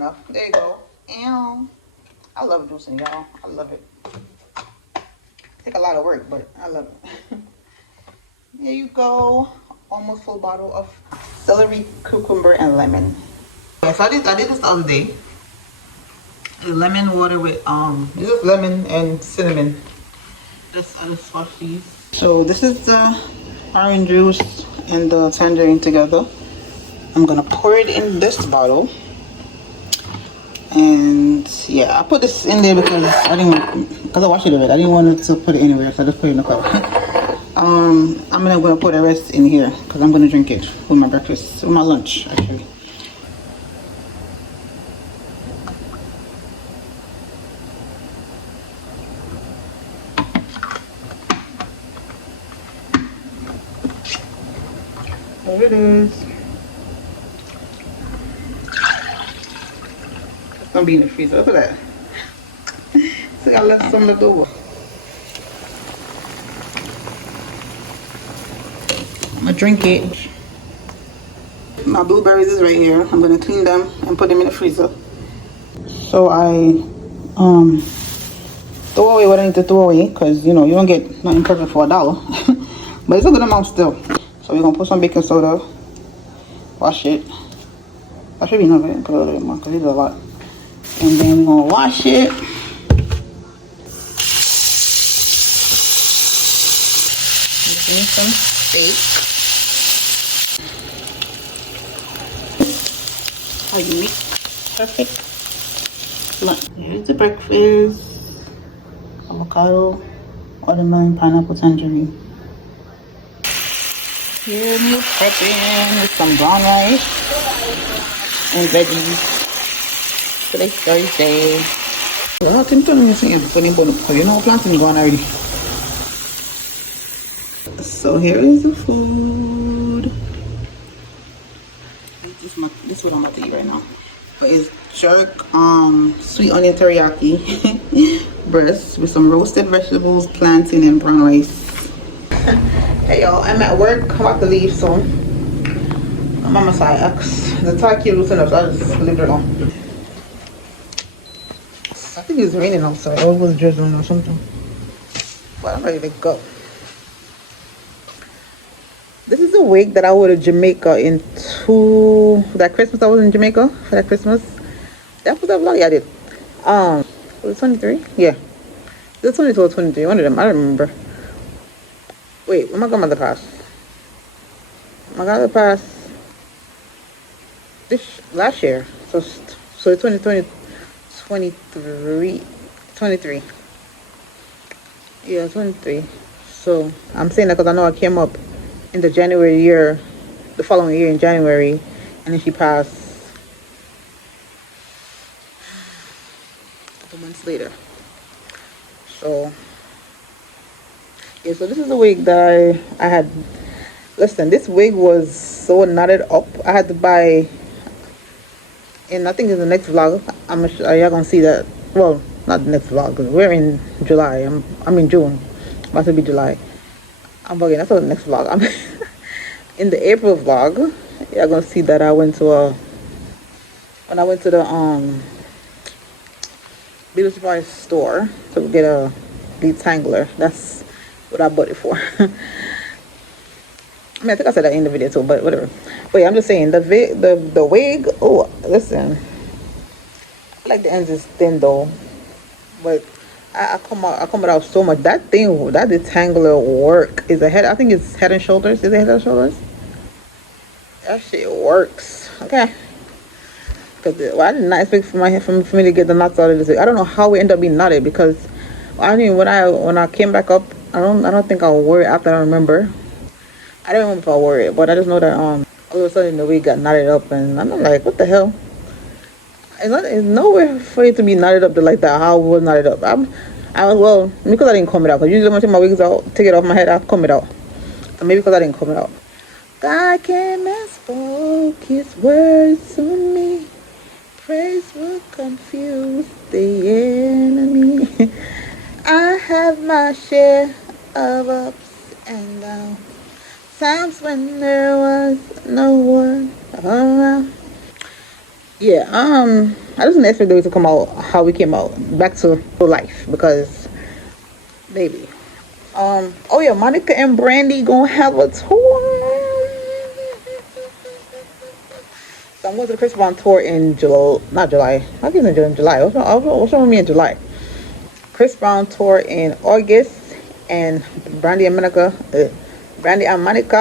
enough. There you go. Ew. I love juicing, y'all. I love it. Take a lot of work, but I love it. There you go. Almost full bottle of celery, cucumber, and lemon. Yeah, so I did this the other day. Lemon water with just lemon and cinnamon. I just washed these. So this is the orange juice and the tangerine together. I'm gonna pour it in this bottle. And yeah, I put this in there because I washed it already. I didn't want to put it anywhere, so I just put it in the cup. I'm gonna put the rest in here because I'm gonna drink it with my breakfast, with my lunch actually. There it is. It's gonna be in the freezer. Look at that. See, I left some left over. I'm gonna drink it. My blueberries is right here. I'm gonna clean them and put them in the freezer. So I throw away what I need to throw away because you know you don't get nothing perfect for $1. But it's a good amount still. So we're gonna put some baking soda, wash it. That should be enough, right? Put a little bit more because it's a lot. And then we're gonna wash it. Need some steak. How you make perfect lunch. Here's the breakfast. Avocado, watermelon, pineapple, tangerine. Here meal prepping with some brown rice and veggies. Today's Thursday. Well, I'm telling you something. You know, planting gone already. So here is the food. This is what I'm about to eat right now. But it's jerk, sweet onion teriyaki breast with some roasted vegetables, plantain, and brown rice. Hey y'all, I'm at work. I'm about to leave soon. I'm on my side X. The taki loosened up, so I just leave it alone. I think it's raining outside, or it was drizzling or something. But I'm ready to go. This is a wig that I wore to Jamaica that Christmas. I was in Jamaica for that Christmas. That was that vlog I did. Was it 23? Yeah. It was 22 or 23. One of them. I don't remember. Wait, when my grandmother passed? My grandmother passed last year. So it's 2020, 23. Yeah, 23. So I'm saying that because I know I came up in the following year in January, and then she passed a couple months later. So yeah, so this is the wig that I had. Listen, this wig was so knotted up. I had to buy, and I think in the next vlog, y'all gonna see that. Well, not the next vlog, because we're in July. I'm in June. About to be July. I'm bugging. That's the next vlog. I'm in the April vlog. Y'all gonna see that I went to the beauty supply store to get a detangler. That's what I bought it for. I mean, I think I said that in the video too, but whatever. But yeah, I'm just saying the wig. Oh, listen. I like the ends is thin though, but I come out so much. That detangler work is a head. I think it's Head and Shoulders. Is it Head and Shoulders? That shit works. Okay. Because I did not expect for me to get the knots out of this. I don't know how it ended up being knotted because I mean when I came back up, I don't think I wore it after. I don't remember. I don't remember if I wore it, but I just know that all of a sudden the wig got knotted up, and I'm like, what the hell? It's nowhere for it to be knotted up like that. How it was knotted up? Well, because I didn't comb it out. Because usually when I take my wigs out, take it off my head, I comb it out. So maybe because I didn't comb it out. God came and spoke His words to me. Praise will confuse the enemy. I have my share of ups and downs. Times when there was no one around. Yeah, I just didn't expect the way to come out how we came out back to life because, baby. Oh yeah, Monica and Brandy gonna have a tour. So I'm going to the Chris Brown tour in July, not July. I think it's in July. What's wrong with me in July? Chris Brown tour in August, and Brandy and Monica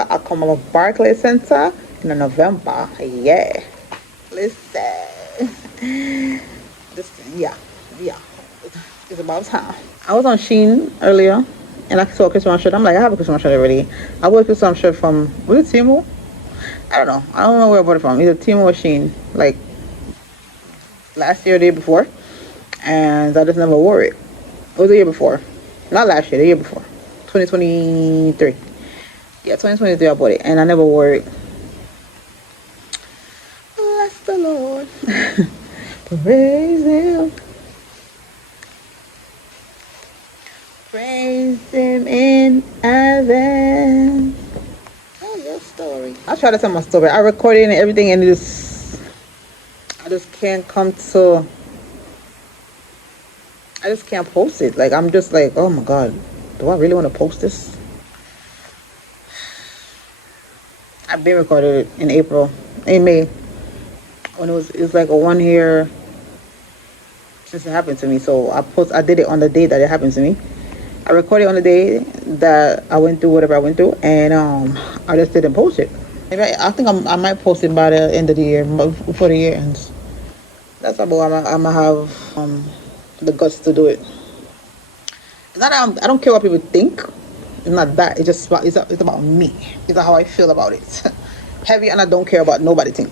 are coming to Barclays Center in November. Yeah, listen, yeah, it's about time. I was on Shein earlier, and I saw a Chris Brown shirt. I'm like, I have a Chris Brown shirt already. I bought a Chris Brown shirt from, was it Temu? I don't know. I don't know where I bought it from. Either Temu or Shein, like last year or the year before, and I just never wore it. It was the year before, not last year, the year before, 2023. Yeah, 2023 I bought it, and I never wore it. Bless the Lord. Praise Him. Praise Him in advance. Tell your story. I'll try to tell my story. I recorded and everything, and I just can't come to. I just can't post it. Like, I'm just like, oh my God, do I really want to post this? I've been recorded it in May, when it was like a 1 year since it happened to me. So I did it on the day that it happened to me. I recorded on the day that I went through whatever I went through, and I just didn't post it. Maybe I think I might post it by the end of the year, before the year ends. That's about I'm gonna have the guts to do it. It's not that I don't care what people think. It's not that. It's just it's about me. It's how I feel about it. Heavy, and I don't care about nobody think.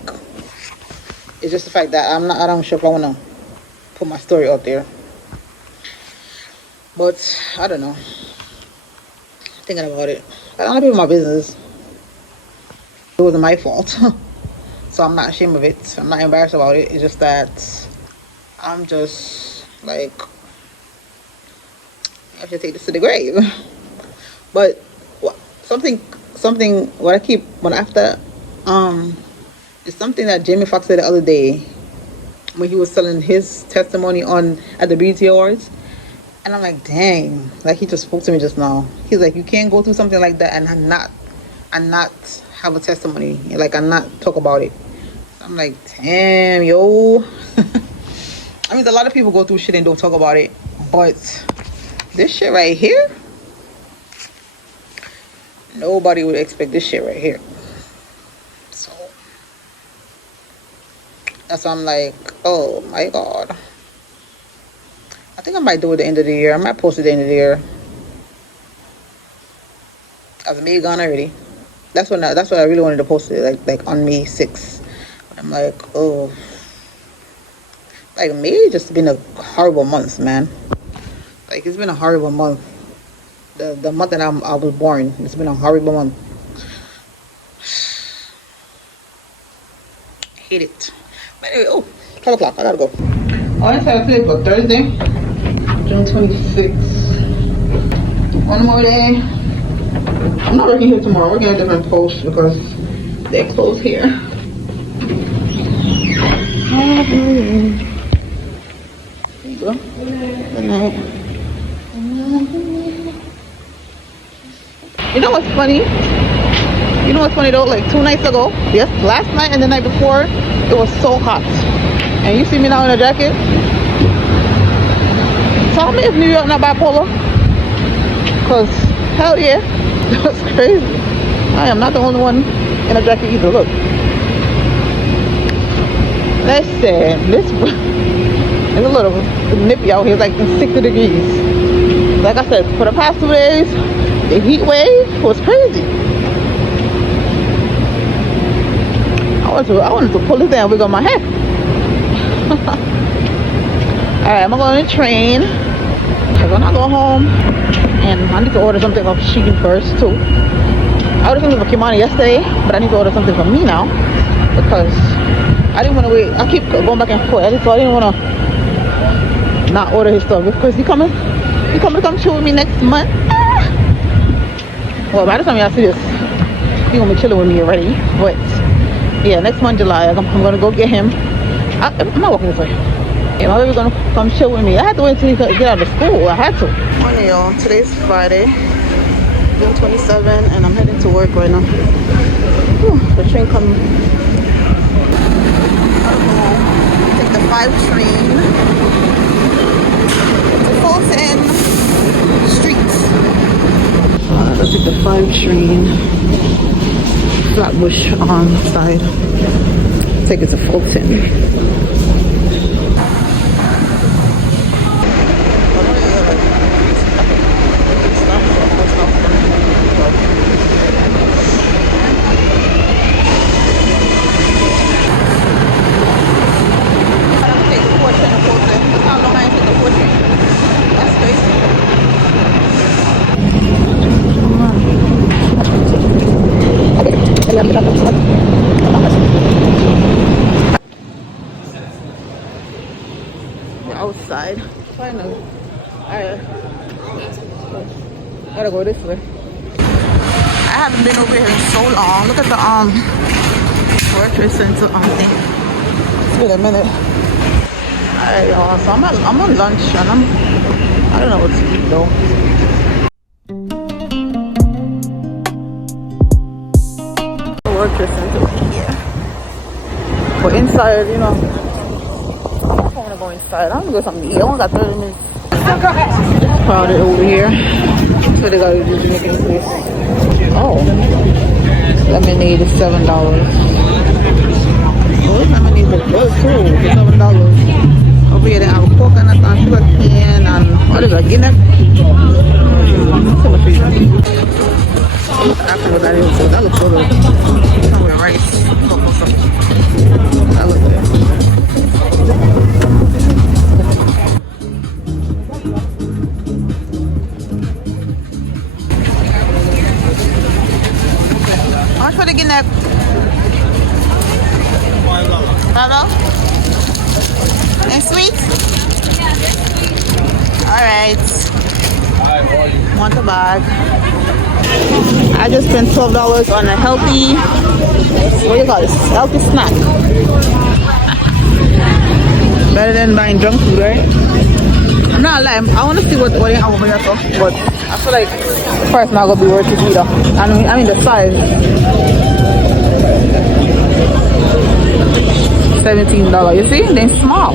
It's just the fact that I don't sure if I wanna put my story out there. But I don't know. Thinking about it, I don't want to people my business. It wasn't my fault, so I'm not ashamed of it. I'm not embarrassed about it. It's just that I'm just like, I should take this to the grave. But something what I keep when after is something that Jamie Foxx said the other day when he was selling his testimony at the BET Awards. And I'm like, dang, like he just spoke to me just now. He's like, you can't go through something like that and not have a testimony, like, and not talk about it. So I'm like, damn, yo. I mean, a lot of people go through shit and don't talk about it, but this shit right here, nobody would expect this shit right here. So that's why I'm like, oh my God. I think I might do it at the end of the year. I might post it at the end of the year. I've May gone already. That's what I really wanted to post it, like on May 6th. But I'm like, oh, like May just been a horrible month, man. Like, it's been a horrible month. The month that I was born, it's been a horrible month. I hate it. But anyway, 12 o'clock, I gotta go. I want to start today for Thursday, June 26th. One more day. I'm not working here tomorrow. We're getting a different post because they're closed here. There you go. Good night. You know what's funny? You know what's funny though? Like 2 nights ago, yes, last night and the night before, it was so hot. And you see me now in a jacket? Tell me if New York not bipolar. Cause hell yeah, that's crazy. I am not the only one in a jacket either. Look. Listen, it's a little nippy out here. It's like 60 degrees. Like I said, for the past 2 days, the heat wave was crazy. I wanted to pull this damn wig on my head. Alright, I'm going to train. Because when I go home, and I need to order something off Shein first too. I ordered something for Kimani yesterday, but I need to order something for me now. Because I didn't want to wait. I keep going back and forth, so I didn't want to not order his stuff. Because he coming to come chill with me next month. Well, by the time y'all see this, he gonna be chilling with me already. But yeah, next month, July, I'm gonna go get him I'm not walking this way. Yeah, my baby gonna come chill with me. I had to wait till he could get out of school. I had to. Morning, y'all. Today's Friday, June 27, and I'm heading to work right now. Whew, the train coming. Take the 5 train to Fulton Street. Let's take the 5 train. Flatbush on side. Take it to Fulton. Outside. Finally. I gotta go this way. I haven't been over here in so long. Look at the World Trade Center thing. It's been a minute. Alright, y'all. So I'm on lunch and I don't know what to eat though. World Trade Center here. But inside, you know, I want to go inside. I want to go something to eat. I only got 30 minutes. It's crowded over here. So they got to do the making place. Oh, lemonade is $7. Oh, lemonade is good too. $7. Over here they have coconut and sugar cane and what is that? Guinness? So much reason. I forgot what that is. So that looks so good. Some with rice, cocoa something. That looks good. How much for the Guinness? Hello? And sweet? Alright. Want a bag. I just spent $12 on a healthy, what do you call this? Healthy snack. Better than buying junk food, right? I'm not lying. I want to see what they have over here, but I feel like the price not gonna be worth it either. I mean the size. $17. You see? They're small.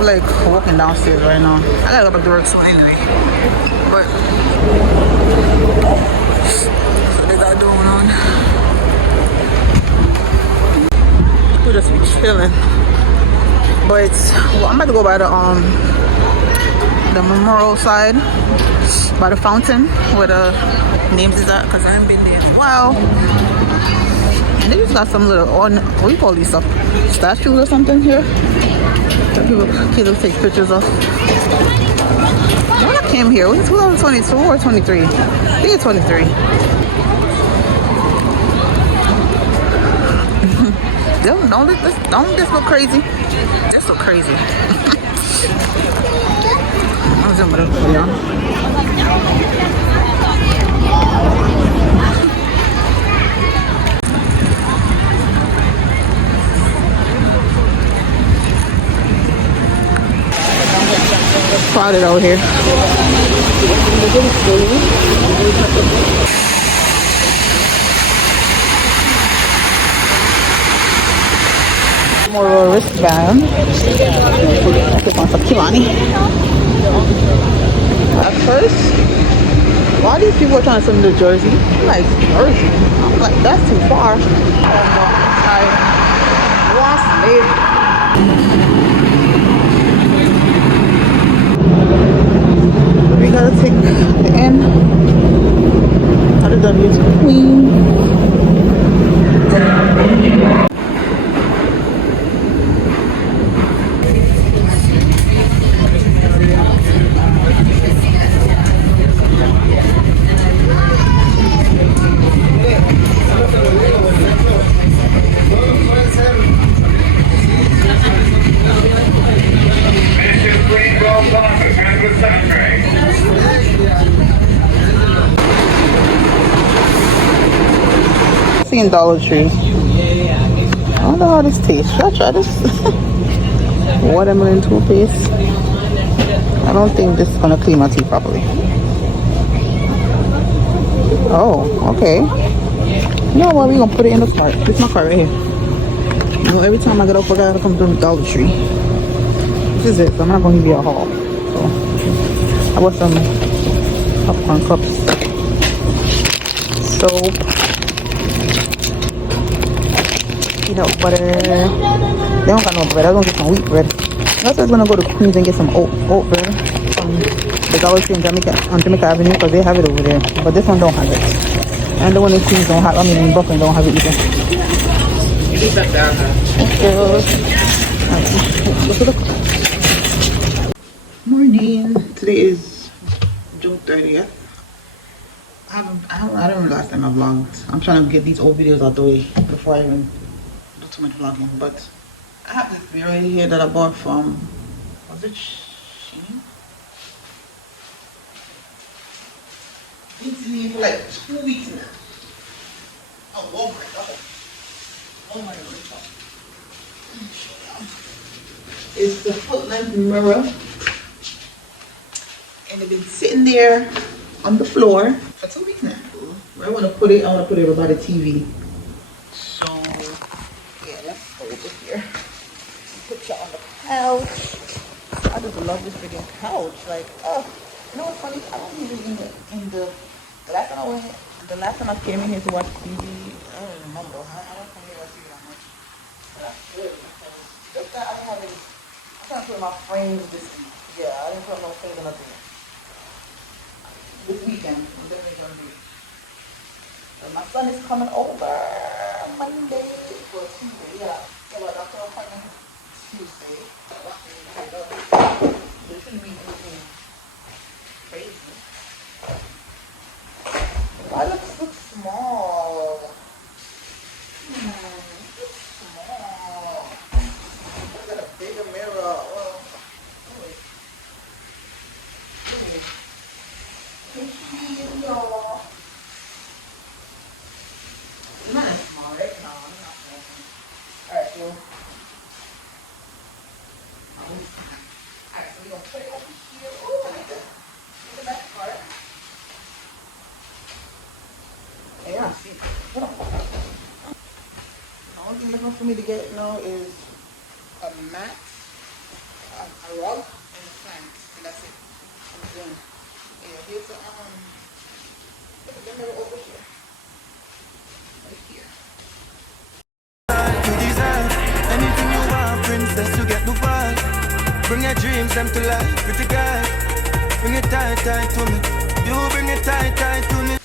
Like walking downstairs right now. I gotta go back to work soon anyway. But so they got going on. We'll just be chilling. But well, I'm about to go by the memorial side, by the fountain where the names is at, because I haven't been there in a while. And they just got some little what do you call these stuff? Statues or something here? Kids take pictures of. When I came here, was it 2022 or 23? I think it's 23. Don't this look crazy? This look crazy. I'm zooming it up for y'all. Crowded out here. More wristband. Keep on some Kilani. At first, why these people are trying to send me to Jersey? I'm like, Jersey? I'm like, that's too far. Oh no, I we gotta take the N out of W's Queen. Seeing Dollar Tree. I wonder how this tastes. Should I try this? Watermelon toothpaste. I don't think this is gonna clean my teeth properly. Oh, okay. You know what? We're gonna put it in the cart. This is my cart right here. You know, every time I get up, I gotta come to the Dollar Tree. This is it. So I'm not gonna give you a haul. So I bought some popcorn cups, soap, peanut butter. They don't got no bread. I was gonna get some wheat bread. I was gonna go to Queens and get some oat bread from the Dollar Tree on Jamaica Avenue because they have it over there. But this one don't have it. And the one in Queens don't have. I mean, in Brooklyn don't have it either. Morning. Today is June 30th. I don't remember last time I vlogged. I'm trying to get these old videos out the way before I even do too much vlogging. But I have this mirror right here that I bought from, was it Shein? It's in here for like 2 weeks now. Oh, Walmart. Oh my God. It's the foot length mirror. And it's been sitting there on the floor for 2 weeks now. Where I want to put it, over by the TV. So, yeah, let's hold it here. Put you on the couch. I just love this freaking couch. Like, oh, you know what's funny? I don't even the last time I came in here to watch TV, I don't remember. I don't come here to see that much. But that's good because just that I didn't have any. I'm trying to put my frames this week. Yeah, I didn't put no frames or nothing. This weekend, I'm definitely gonna do it. And my son is coming over Monday or Tuesday. Yeah, so my doctor appointment Tuesday. There shouldn't be anything crazy. Why does it look small? It looks small. I got a bigger mirror. Well, y'all. Not as small, right? No, I'm not small. Alright, well. Alright, so we're gonna put it over here. Ooh, I like that. Look at that part. Hey, I see. Hold on. The only thing looking for me to get now is a mat, a rug, and a fan. And that's it. I'm done. Yeah, here's the mirror over here. Right here. You deserve anything you want, princess, you get the vibe. Bring your dreams them to life, pretty girl. Bring it tight, tight to me. You bring it tight, tight to me.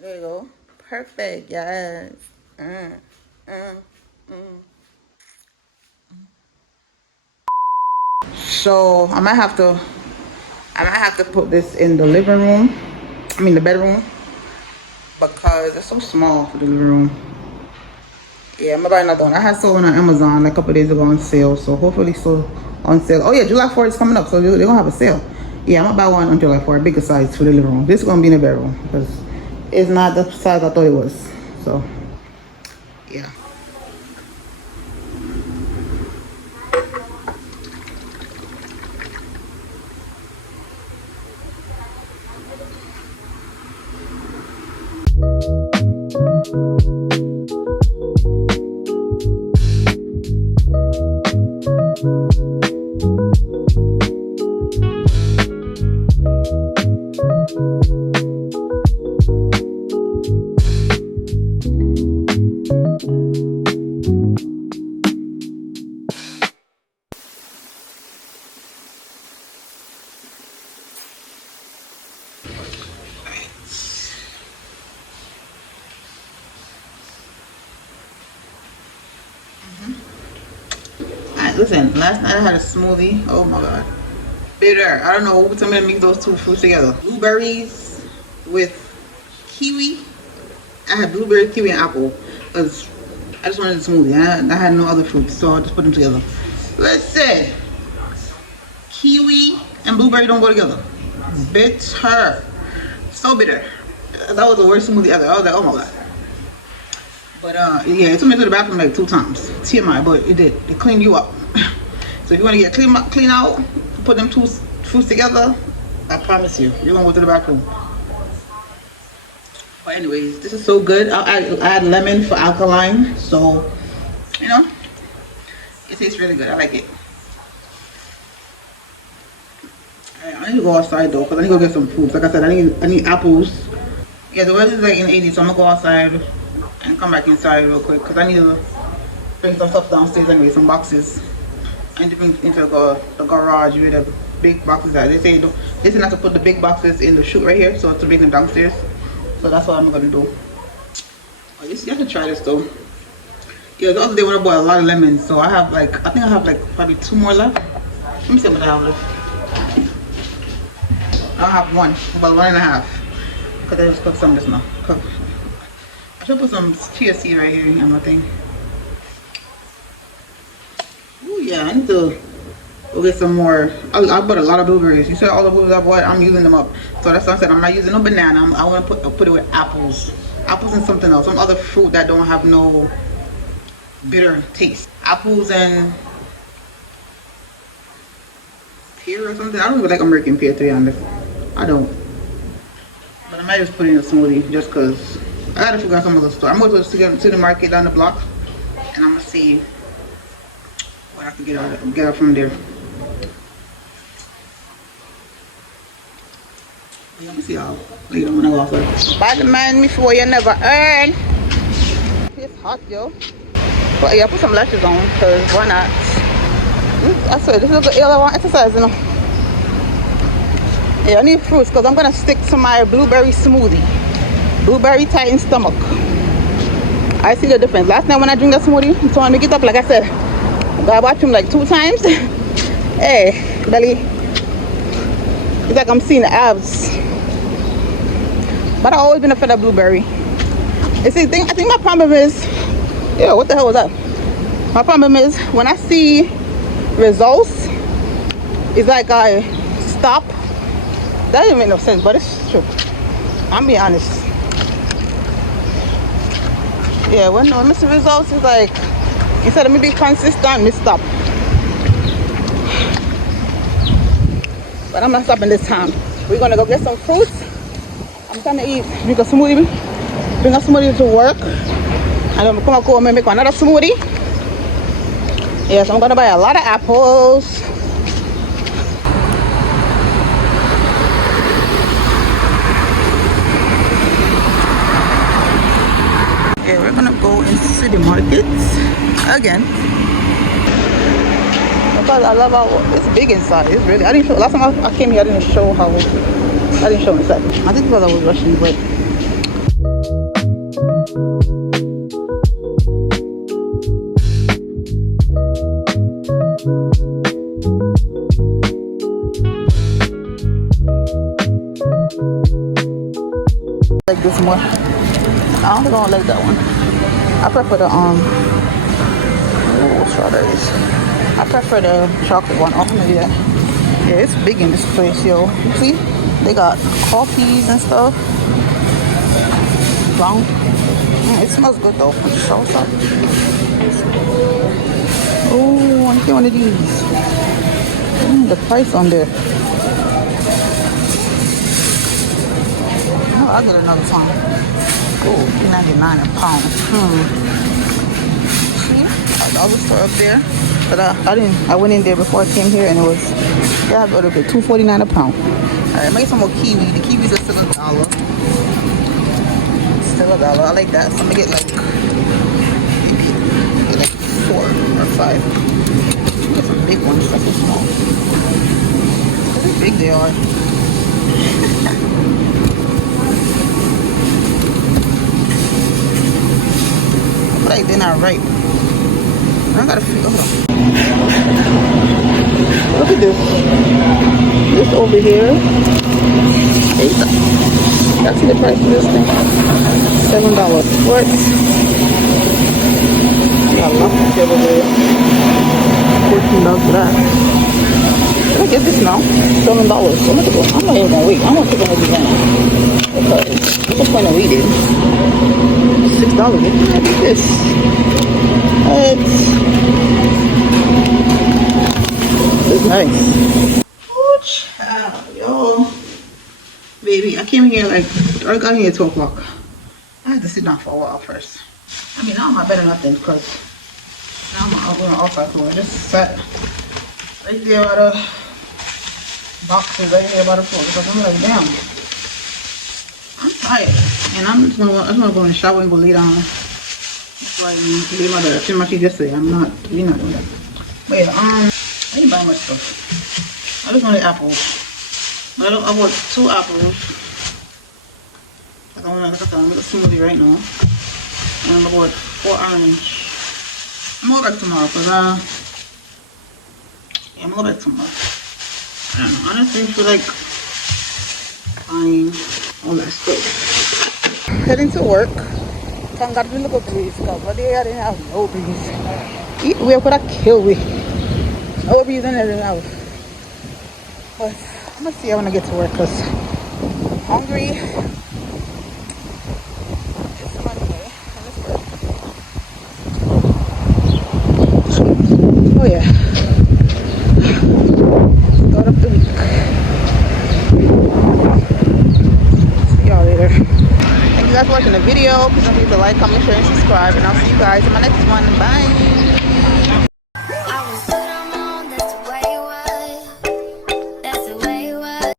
There you go. Perfect. Yes. So I might have to put this in the living room. I mean the bedroom, because it's so small for the living room. Yeah, I'm gonna buy another one. I had sold one on Amazon like a couple days ago on sale, so hopefully still on sale. Oh yeah, July 4th is coming up, so they're gonna have a sale. Yeah, I'm gonna buy one on July 4th, bigger size for the living room. This is gonna be in the bedroom because it's not the size I thought it was. So yeah. Listen, last night I had a smoothie. Oh my god. Bitter. I don't know who told me to mix those two fruits together. Blueberries with kiwi. I had blueberry, kiwi, and apple. Cause I just wanted a smoothie. I had no other fruits, so I just put them together. Listen, kiwi and blueberry don't go together. Bitter. So bitter. That was the worst smoothie ever. I was like, oh my god. But yeah, it took me to the bathroom like 2 times. TMI, but it did. It cleaned you up. So if you want to get clean out, put them two fruits together, I promise you, you're gonna go to the bathroom. But anyways, this is so good. I'll add lemon for alkaline, so you know, it tastes really good. I like it. Alright, I need to go outside though, cause I need to go get some fruits. Like I said, I need apples. Yeah, the weather is like in 80, so I'm gonna go outside and come back inside real quick, cause I need to bring some stuff downstairs anyway, some boxes. I need to bring into the garage where the big boxes are. They say not to put the big boxes in the chute right here, so to bring them downstairs. So that's what I'm gonna do. Oh, you have to try this though. Yeah, the other day when I bought a lot of lemons, so I think I have like probably 2 more left. Let me see what I have left. I have one, about 1.5. Cause I just cooked some just now. I should put some chia seed right here on my thing. Oh yeah, I need to go get some more. I bought a lot of blueberries. You said all the blueberries I bought, I'm using them up. So that's what I said. I'm not using no banana. I want to put it with apples. Apples and something else. Some other fruit that don't have no bitter taste. Apples and pear or something. I don't even like American pear, to be honest. I don't. But I might just put it in a smoothie just because I gotta figure out some other store. I'm going to the market down the block and I'm gonna see what I can get out from there. Let me see y'all later when I go outside. Bad man before you never earn. It's hot, yo. But yeah, put some lashes on because why not? I swear, this is the ill I want exercise, you know. Yeah, I need fruits because I'm gonna stick to my blueberry smoothie. Blueberry tighten stomach. I see the difference. Last night when I drink that smoothie, it's on me get up, like I said. I watched him like 2 times. Hey, belly. It's like I'm seeing abs. But I've always been a fan of blueberry. You see, I think my problem is, yeah, what the hell was that? My problem is when I see results, it's like I stop. That doesn't make no sense, but it's true. I'm being honest. Yeah, when I miss the results, it's like instead of me be consistent, me stop. But I'm not stopping this time. We're gonna go get some fruits. I'm trying to eat. Bring a smoothie to work. And then come home and make another smoothie. Yes, I'm gonna buy a lot of apples. Yeah, we're gonna go into the markets again. Because I love how it's big inside. It's really. I didn't show. Last time I came here, I didn't show inside. I think because I was rushing, but. Like this more. I don't think I like that one. I prefer the strawberries. I prefer the chocolate one. Oh, maybe that. Yeah, it's big in this place, yo. You see? They got coffees and stuff. Brown. It smells good though. Oh, I get one of these. The price on there. Oh, I'll get another one. Oh, $3.99 a pound. See? The other store up there. But I went in there before I came here and it was, they have a little bit, $2.49 a pound. Alright, make some more kiwi. The kiwis are still $1. Still $1. I like that. So I'm gonna get like 4 or 5. Get some big ones. That's so small. Look how big they are. I feel like they're not ripe. I gotta figure out. Look at this. This over here. That's the price of this thing. $7. What? Got lots over there. $14 for that. Should I get this now? $7. So much ago. I'm not even gonna wait. I'm gonna take a movie now. Because what's the point of waiting? $6. Look at this. This is nice. Oh, child, yo. Baby, I came here like, I got here at 2 o'clock. I had to sit down for a while first. I mean, now I'm not better nothing because now I'm going outside food. I just sat right there by the boxes right here by the floor because I'm like, damn, I'm tired. And I just want to go in the shower and go lay down. That's why I leave my daughter. I finished my teeth yesterday. We're not doing that. But yeah, I didn't buy much stuff. I just wanted apples. I bought 2 apples. I want to make a smoothie right now. And I bought 4 orange. I'm going back tomorrow because I'm going back tomorrow. I don't know. I just didn't feel like buying all that stuff. Heading to work. Thank God we look at breeze because one day I didn't have no breeze. We could have killed me. No breeze in there now. But I'm gonna see when I get to work because I'm hungry. It's Monday and it's work. Oh yeah. Start up the week. See y'all later. Thank you guys for watching the video. Please don't forget to like, comment, share, and subscribe. And I'll see you guys in my next one. Bye.